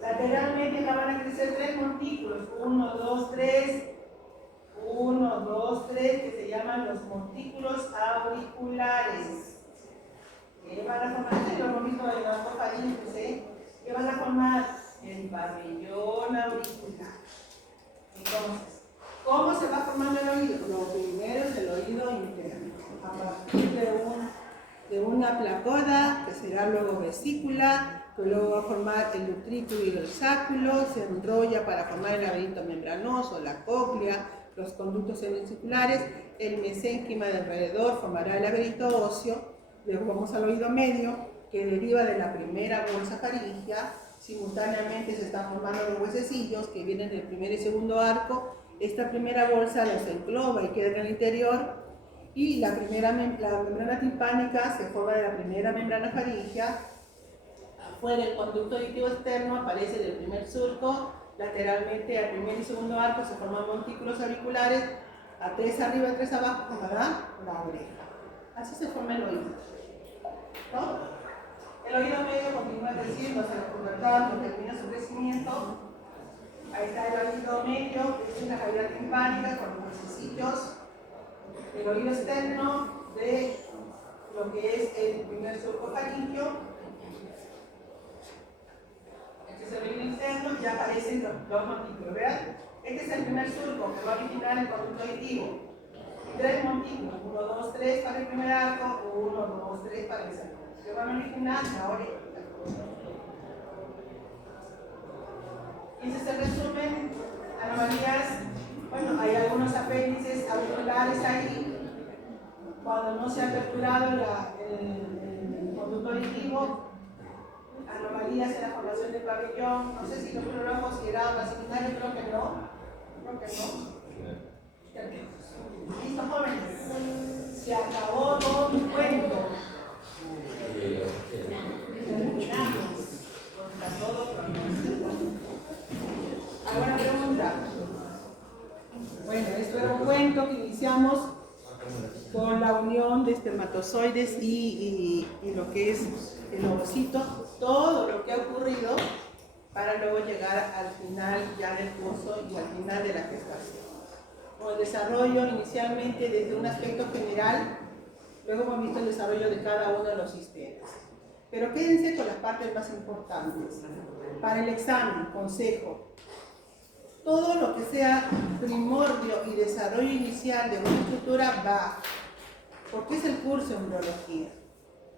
Lateralmente acá van a crecer 3 montículos. 1, 2, 3. 1, 2, 3, que se llaman los montículos auriculares. ¿Qué van a formar? Lo hemos visto en los faríngeos, ¿eh? ¿Qué van a formar? El pabellón auricular. Entonces, ¿cómo se va formando el oído? Lo primero es el oído interno, a partir de una placoda, que será luego vesícula, que luego va a formar el utrículo y el sáculo, se enrolla para formar el laberinto membranoso, la cóclea, los conductos semicirculares, el mesénquima de alrededor formará el laberinto óseo, luego vamos al oído medio, que deriva de la primera bolsa faríngea, simultáneamente se están formando los huesecillos que vienen del primer y segundo arco, esta primera bolsa los engloba y queda en el interior, y la membrana timpánica se forma de la primera membrana faríngea, afuera el conducto auditivo externo aparece del primer surco, lateralmente al primer y segundo arco se forman montículos auriculares, a 3 arriba y 3 abajo formará la oreja. Así se forma el oído. ¿No? El oído medio continúa creciendo hacia la pubertad, cuando termina su crecimiento. Ahí está el oído medio, que es la cavidad timpánica con los huesecillos. El oído externo de lo que es el primer surco faríngeo. Este es el oído interno y ya aparecen los montículos. ¿Vean? Este es el primer surco que va a originar el conducto auditivo. 3 montículos, 1, 2, 3 para el primer arco, 1, 2, 3 para el segundo. Que van a originar la oreja. Y ese es el resumen. Anomalías, bueno, hay algunos apéndices auriculares ahí. Cuando no se ha aperturado el conducto auditivo, anomalías en la formación del pabellón, no sé si los prólogos quedaron clasificados, creo que no. Creo que no. ¿Listo, jóvenes? Se acabó todo mi cuento. Terminamos. Está todo pronóstico. ¿Alguna pregunta? Bueno, esto era un cuento que iniciamos con la unión de espermatozoides y lo que es el ovocito, todo lo que ha ocurrido para luego llegar al final ya del curso y al final de la gestación. Con el desarrollo inicialmente desde un aspecto general, luego hemos visto el desarrollo de cada uno de los sistemas. Pero quédense con las partes más importantes. Para el examen, consejo, todo lo que sea primordio y desarrollo inicial de una estructura va, porque es el curso de embriología.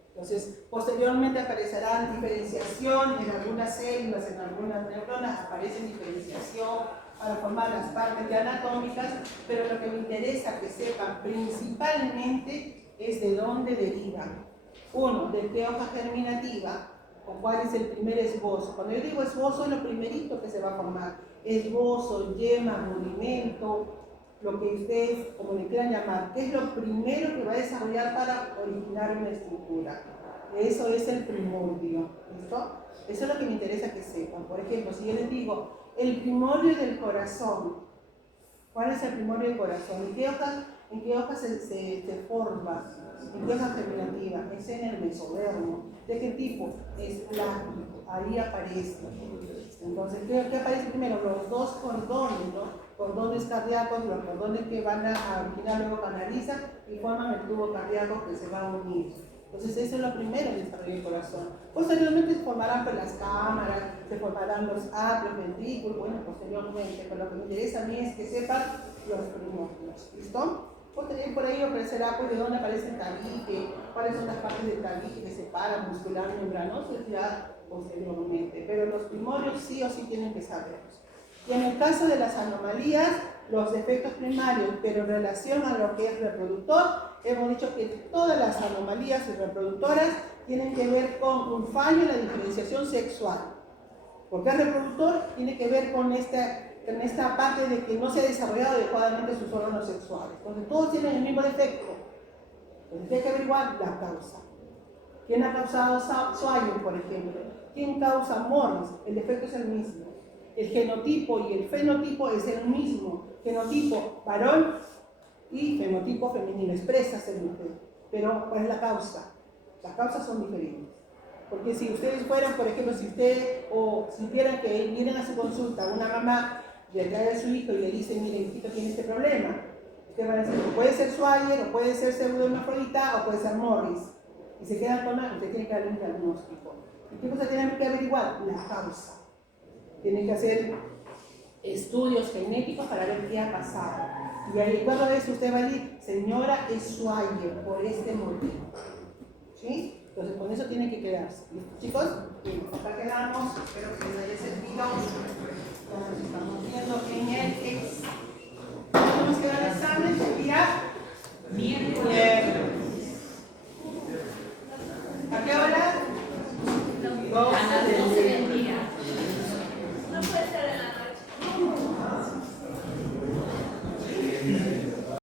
Entonces, posteriormente aparecerá diferenciación en algunas células, en algunas neuronas, aparece diferenciación para formar las partes ya anatómicas, pero lo que me interesa que sepan principalmente es de dónde deriva. Uno, de qué hoja germinativa, o cuál es el primer esbozo. Cuando yo digo esbozo, es lo primerito que se va a formar. Esbozo, yema, rudimento, lo que ustedes, como le quieran llamar, ¿qué es lo primero que va a desarrollar para originar una estructura? Eso es el primordio, ¿listo? Eso es lo que me interesa que sepan. Por ejemplo, si yo les digo, el primordio del corazón, ¿cuál es el primordio del corazón? ¿En qué hoja se forma? ¿En qué hoja germinativa? Es en el mesodermo. ¿De qué tipo? Es plástico, ahí aparece. Entonces, ¿qué aparece primero? Los dos cordones, ¿no? Cordones cardíacos, los cordones que van a originar luego canalizan y forman el tubo cardíaco que se va a unir. Entonces, eso es lo primero en el desarrollo del corazón. Posteriormente se formarán pues, las cámaras, se formarán los atrios, ventrículos, bueno, posteriormente, pero lo que me interesa a mí es que sepan los primordios. ¿Listo? Por ahí ofrecerá pues, de dónde aparece el tabique, cuáles son las partes del tabique que separan muscular y membranoso, ya posteriormente. Pero los primorios sí o sí tienen que saberlos. Y en el caso de las anomalías, los defectos primarios, pero en relación a lo que es reproductor, hemos dicho que todas las anomalías y reproductoras tienen que ver con un fallo en la diferenciación sexual. Porque el reproductor tiene que ver con esta parte de que no se ha desarrollado adecuadamente sus órganos sexuales. Entonces todos tienen el mismo defecto. Entonces hay que averiguar la causa. ¿Quién ha causado Swyer, por ejemplo? ¿Quién causa Morris? El defecto es el mismo. El genotipo y el fenotipo es el mismo. Genotipo varón y fenotipo femenino. Expresa ser mujer. Pero ¿cuál es la causa? Las causas son diferentes. Porque si ustedes fueran, por ejemplo, si ustedes o supieran que vienen a su consulta una mamá le trae a su hijo y le dice, mire, mi hijito tiene este problema, usted va a decir, puede ser Swyer, o puede ser pseudohermafrodita, o puede ser Morris. Y se quedan con usted tiene que darle un diagnóstico. ¿Y qué cosa tienen que averiguar? La causa. Tienen que hacer estudios genéticos para ver qué ha pasado. Y ahí cuando es usted va a decir, señora, es Swyer por este motivo. ¿Sí? Entonces con eso tienen que quedarse. ¿Listo, chicos? Bien, acá quedamos. Espero que les haya servido. Estamos